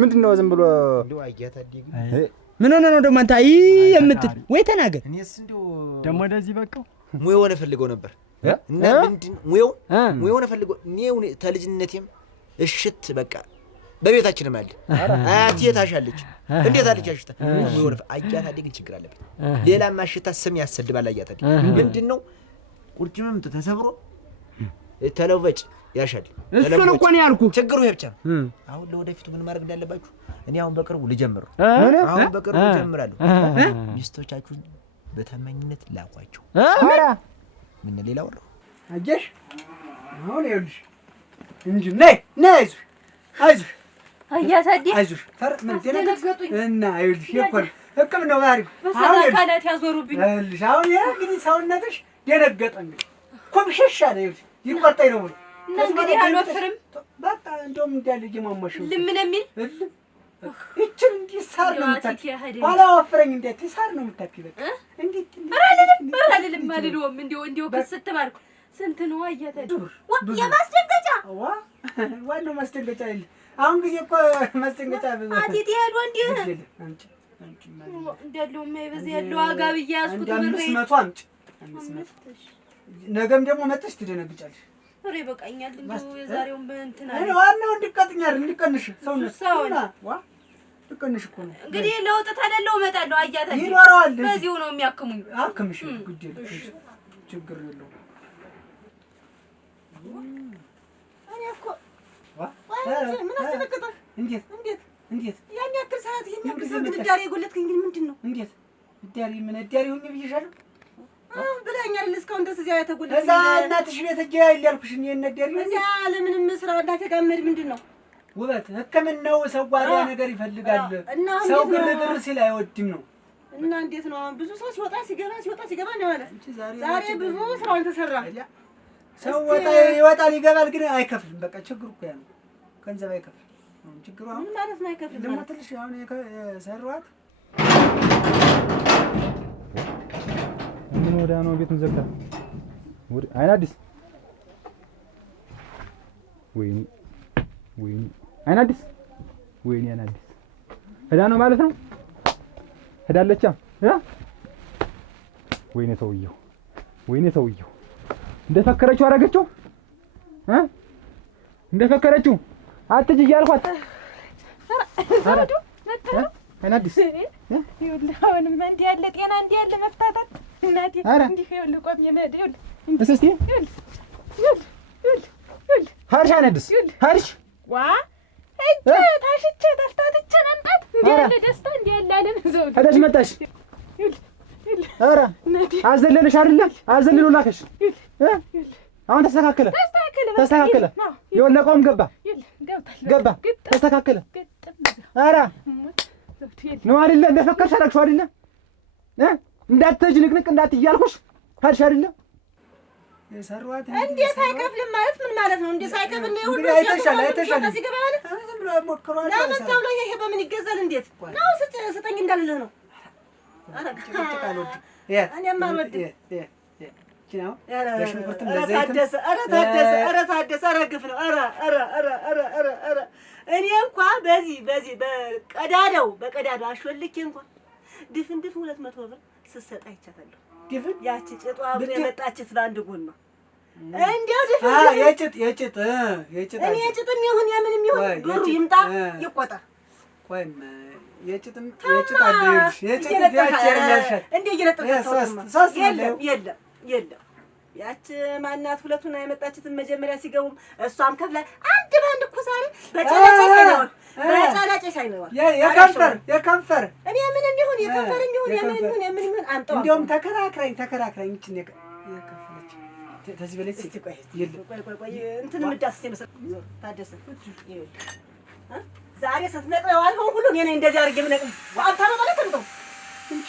ምንድነው ዝም ብሎ ምን ሆነ ነው ደግሞ አንተ የምትል ወይ ተናገር። እኔስ እንደው ደግሞ እንደዚህ በቃው ሙያ ሆነ ፈልገው ነበር እና ምንድን ሙያ ሆነ ፈልገው እኔው ተልጅነቴም እሽት በቃ በቤታችንም አለ አያቴ ታሻለች። እንዴት አለች አሽታ ሙያ ሆነ አያት አደግ ችግር አለበት። ሌላ ማሽታ ስም ያሰድባል። አያት አደግ ምንድነው ቁርጭምም ተሰብሮ ተለወጭ ያሻል። እሱን እኮ ነው ያልኩ። ችግሩ ይሄ ብቻ ነው። አሁን ለወደፊቱ ምን ማድረግ እንዳለባችሁ እኔ አሁን በቅርቡ ልጀምር። አሁን በቅርቡ ጀምራለሁ። ሚስቶቻችሁን በታማኝነት ላኳቸው። ምን ሌላ ወራው አጀሽ አሁን ይኸውልሽ እንጂ ነይ አይዞሽ አያት አደግ አይዞሽ ፈር ምን ደነገጡኝ እና ይኸውልሽ ይቆል ህክም ነው ባሪ በሰላካላት ያዞሩብኝ። ይኸውልሽ አሁን እንግዲህ ሰውነትሽ ደነገጠ። እንግዲህ ኮምሽሽ አለ ይኸውልሽ ይቆርጠኝ ነው እንግዲህ አልወፍርም። በቃ እንደውም እንዳለ ጀማማሽው ለምን የሚል እቺን እንዲሳር ነው የምታኪ ባላ ወፍረኝ እንዴት ይሳር ነው የምታኪ በቃ እንዴት አልልም አልልም እንዲው ከስት ባልኩ ስንት ነው አያት አደግ የማስደንገጫ ዋናው ማስደንገጫ አይደል? አሁን ጊዜ እኮ ማስደንገጫ አቲቲ ሄዶ እንዴ እንደለው ማይበዛ ያለው አጋብ ያስኩት ብሬ 500 አምጪ 500 ነገም ደግሞ መጥተሽ ትደነግጫለሽ። ፍሬ በቃኛል እንደው የዛሬውን በእንትና እኔ ዋናው እንዲቀጥኛል እንዲቀንሽ ሰውና ልቀንሽ እኮ ነው እንግዲህ ለውጥ ታደለው እመጣለሁ። አያት አደግ ይኖረዋል። በዚሁ ነው የሚያክሙኝ። አክምሽ ጉድ ችግር የለውም። እኔ እኮ ምን አስደነገጠህ? እንዴት ያን ያክል ሰዓት ይሄን ያክል ሰዓት ዳሪ የጎለትከኝ ግን ምንድነው? እንዴት ዳሪ ምን ዳሪ ሆኜ ብዬሻለሁ? ብለኸኛል። እስካሁን ድረስ እዚያ የተጎለትከኝ እዛ እናትሽ ቤት እጄ ያልኩሽ እኔ ዳሪ እዚያ ለምንም ስራ እንዳትጋመድ ምንድነው? ውበት ህክምናው ሰው ጓዳ ነገር ይፈልጋል። ሰው ግርግር ሲል አይወድም ነው። እና እንዴት ነው አሁን ብዙ ሰው ሲወጣ ሲገባ ነው ያለ። ዛሬ ብዙ ስራውን ተሰራ። ሰው ይወጣል ይገባል፣ ግን አይከፍልም። በቃ ችግሩ እኮ ያ ነው። ገንዘብ አይከፍልም ችግሩ። አሁን ማለት ነው አይከፍልም። ደግሞ ትንሽ አሁን የሰሯት ምን ወዲያ ነው ቤቱን ዘግታ አይን አዲስ ወይኔ አይን አዲስ ወይኔ አይን አዲስ ሄዳ ነው ማለት ነው። ሄዳለች ወይኔ ሰውየው እንደፈከረችው አደረገችው። እንደፈከረችው አትጅ እያልኳት ዘውዱ መጣ አይን አዲስ ይኸውልህ አሁንም እንዲህ ያለ ጤና እንዲህ ያለ መፍታታት እናቴ እንዲህ ይኸውልህ ቆም የመሄድ ይኸውልህ እስቲ ሀርሽ አይን አዲስ ሀርሽ ዋ እጅ ታሽቼ ተፍታትቼ መምጣት እንዲህ ያለ ደስታ እንዲህ ያለ ዓለም ዘውዱ ሄደሽ መጣሽ። ኧረ አዘለለሽ አይደለ? አዘለሎ ላከሽ። አሁን ተስተካከለ። የወለቀውም ገባ ተስተካከለ። ኧረ ነው አይደለ? እንደፈከርሽ አደረግሽው አይደለ? እንዳትሄጂ ንቅንቅ እንዳትይ እያልኩሽ ሄድሽ አይደለ? የሰሯት እንዴት አይከፍልም ማለት ምን ማለት ነው? እንዴት አይከፍል ነው? ሁሉ አይተሻል ሲገባ ማለት ዝም ብሎ ሞክሯል። ለምን ተብሎ ይሄ በምን ይገዛል? እንዴት ነው ስጠኝ እንዳልልህ ነው። እኔማ አልወድም። ኧረ ታደሰ ኧረ ግፍ ነው። ኧረ እኔ እንኳ በዚህ በቀዳዳው አሾልኬ እንኳ ድፍን 200 ብር ስትሰጥ አይቻታለሁ። ድፍን ያቺ ጭጧ የመጣችት ለአንድ ጎን ነው። እንዴው ድፍን የጭጥ እኔ የጭጥም ይሁን የምንም ይሁን ብሩ ይምጣ ይቆጠር። ቆይም የጭጥም አለሽ የጭጥ ያቺ ያለሽ እንዴ እየለጠፈ የለም ያቺ ማናት ሁለቱን የመጣችትን መጀመሪያ ሲገቡም እሷም ከፍላ አንድ ባንድ እኮ ዛሬ በጫላጭ ሳይኖር የከንፈር እኔ ምንም ይሁን የከንፈርም ይሁን የምንም ይሁን አምጣው። እንደውም ተከራክራኝ እንትን የከፈለች ተዚህ በላይ ቆይ እንትን ምዳስስ የመሰለ ታደሰ ዛሬ ስትነጥረው አልሆን ሁሉ እኔ ነኝ እንደዚህ አድርጌ ምነቅ አንተ ነው ማለት ነው እንቺ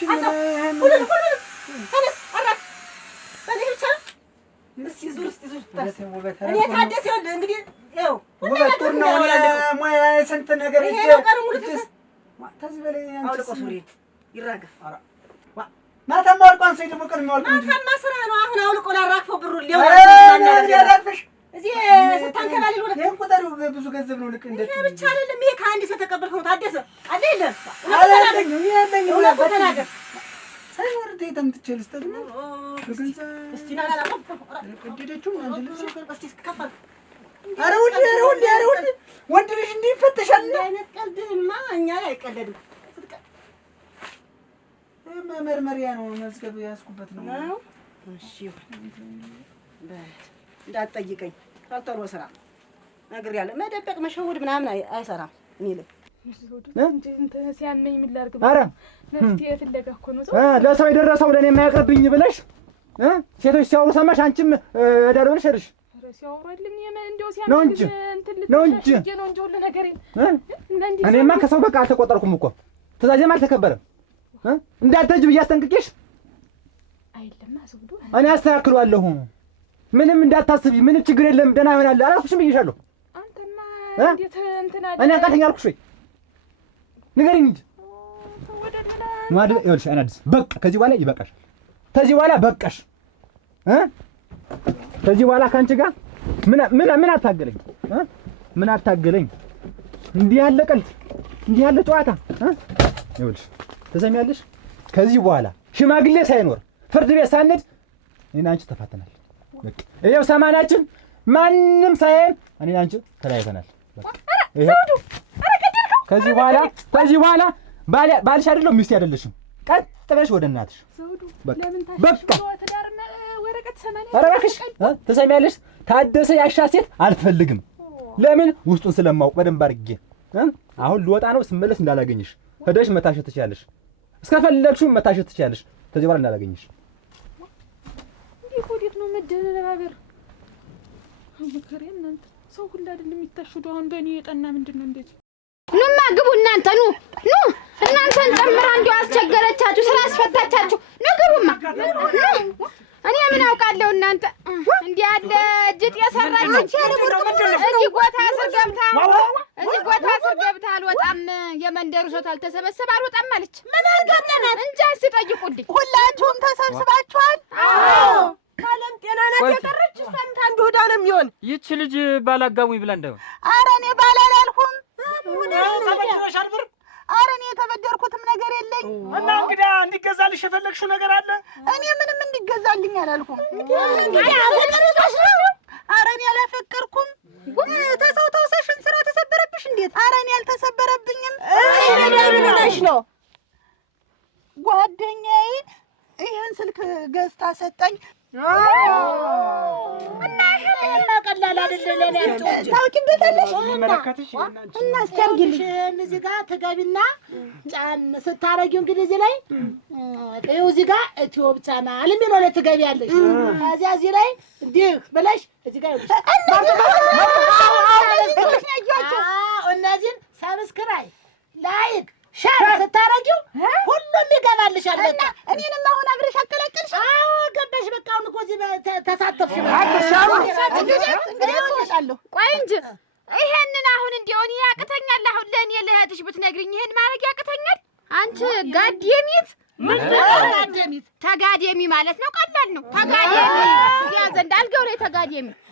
ሁሉ ተነስ አራክ በኔ ብቻ እስቲ ዙር እኔ ታደሰ ይኸውልህ እንግዲህ ይኸው ውበት ጥሩ ነው። ሙያ ስንት ነገር ይሄ ቀን ሙሉ ተዚህ በላይ አውልቆ ሱሪ ይራገፍ ማታማ ወልቋን ሰይድ ሙቀር የሚወልቁ ማታማ ስራ ነው። አሁን አውልቆ ላራግፈው ብሩ ሊሆን ያራግፈሽ እዚህ ስታንከባልል ወለ ይሄን ቁጥር ብዙ ገንዘብ ነው። ልክ እንደት ይሄ ብቻ አይደለም። ይሄ ከአንድ ሰው ተቀበልከው ታደሰ አለ የለም አለኝ ሁለት ተናገር ሳይወርድ የተምትችል ስተት ነው እስቲ ናላ ቅድደቹ አንድ ልብስ እስቲ ከፈል ኧረ ውድ ወንድ ልጅ እንዲህ ይፈተሻል። አይነት ቀልድማ እኛ ላይ አይቀለድም። መመርመሪያ ነው መዝገብ ያስኩበት ነው። እሺ እንዳትጠይቀኝ ካልተሮ ስራ ነግሬያለሁ። መደበቅ መሸወድ ምናምን አይሰራም። እኔ ላይ ሲያመኝ ምን ላድርግ? ኧረ መፍትሄ ፍለጋ እኮ ነው። ለሰው የደረሰው ለእኔ የማያቀርብኝ ብለሽ ሴቶች ሲያወሩ ሰማሽ? አንቺም እዳር ብለሽ ሄድሽ ሲያወሩ አይደለም እንደው ነው እንጂ ነው እንጂ ሁሉ ነገር እኔማ ከሰው በቃ አልተቆጠርኩም እኮ ትእዛዜም አልተከበረም። እንዳትሄጂ ብዬሽ አስጠንቅቄሽ አይደለም አስብዱ እኔ አስተካክለዋለሁ። ምንም እንዳታስቢ፣ ምንም ችግር የለም፣ ደህና ይሆናል አላልኩሽም ብዬሻለሁ። አንተማ እንዴት እንትን አለ እኔ አቃተኛ አልኩሽ ወይ? ንገሪኝ እንጂ ማድረግ ይኸውልሽ፣ አናድስ በቃ ከዚህ በኋላ ይበቃሻል። ከዚህ በኋላ በቃሽ። ከዚህ በኋላ ካንቺ ጋር ምን አታገለኝ? ምን አታገለኝ? እንዲህ ያለ ቀልድ፣ እንዲህ ያለ ጨዋታ ይኸውልሽ፣ ትሰሚያለሽ? ከዚህ በኋላ ሽማግሌ ሳይኖር ፍርድ ቤት ሳንሄድ እኔና አንቺ ተፋተናል። በቃ ይኸው ሰማናችን ማንም ሳይሆን እኔና አንቺ ተለያይተናል። ከዚህ በኋላ ባልሽ አይደለም ሚስቴ አይደለሽም። ቀጥ ብለሽ ወደ እናትሽ በቃ ወረቀት ሰማንያ ኧረ እባክሽ ትሰሚያለሽ? ታደሰ ያሻት ሴት አልፈልግም። ለምን? ውስጡን ስለማውቅ በደንብ አድርጌ። አሁን ልወጣ ነው። ስመለስ እንዳላገኝሽ ሄደሽ መታሸት ትችያለሽ። እስከፈለግሽው መታሸት ትችያለሽ። ከዚህ በኋላ እንዳላገኝሽ። እንዴት ወዴት ነው መደነባበር? አቡከሬ እናንተ ሰው ሁሉ አይደለም የሚታሽዱ። አሁን በእኔ የጠና ምንድን ነው እንደዚህ? ኑማ ግቡ እናንተ ኑ እናንተን ጨምራ እንዲያው አስቸገረቻችሁ፣ ስራ አስፈታቻችሁ። ኑ ግቡማ እኔ ምን አውቃለሁ እናንተ እንዲህ ያለ እጅጥ የሰራች እዚህ ጎታ ስር ገብታ አልወጣም፣ የመንደሩ ሰው አልተሰበሰበ አልወጣም አለች። ምን አልገጠናት እንጃ። እስኪ ጠይቁልኝ። ሁላችሁም ተሰብስባችኋል? አዎ። ካለም ጤና ናት የቀረች ሰምታ እንደወዳ ነው የሚሆን። ይህች ልጅ ባላጋሙኝ ብላ እንደው ኧረ እኔ ባላላልኩም። ተበድረሻል ብር? ኧረ እኔ የተበደርኩትም ነገር የለኝ። እና እንግዳ እንዲገዛልሽ የፈለግሽው ነገር አለ? እኔ ምንም እንዲገዛልኝ አላልኩም። ኧረ እኔ አላፈቀርኩም። ተሰው ተውሰሽን ስራ ተሰበረብሽ እንዴት? ኧረ እኔ አልተሰበረብኝም። ብለሽ ነው ጓደኛዬ ይህን ስልክ ገዝታ ሰጠኝ። እና ይሄን ቀላል አይደለም። ለኔ አጥቶኝ ታውቂበታለሽ? እና አስታርጊልሽ። እዚህ ጋር ተጋቢና ጫን ስታረጊው እንግዲህ እዚህ ላይ ይኸው እዚህ ጋር ኢትዮብ ቻናል የሚለው ላይ ትገቢያለሽ። ከዚያ እዚህ ላይ እንዲህ ብለሽ እዚህ ጋር እነዚህን ሰብስክራይብ፣ ላይክ፣ ሻር ስታረጊው ሁሉም ይገባልሻል። በቃ እኔንም አሁን አብረሽ አቀላቀልሽ? አዎ ገባሽ። በቃ አሁን እኮ እዚህ ተሳተፍሽ። ቆይ እንጂ ይሄንን አሁን እንዲሆን ያቅተኛል። አሁን ለእኔ ለእህትሽ ብትነግሪኝ ይሄን ማድረግ ያቅተኛል? አንቺ ጋዴሚት ተጋዴሚ ማለት ነው። ቀላል ነው። ተጋዴሚ ያ ዘንድ አልገው ላይ ተጋዴሚ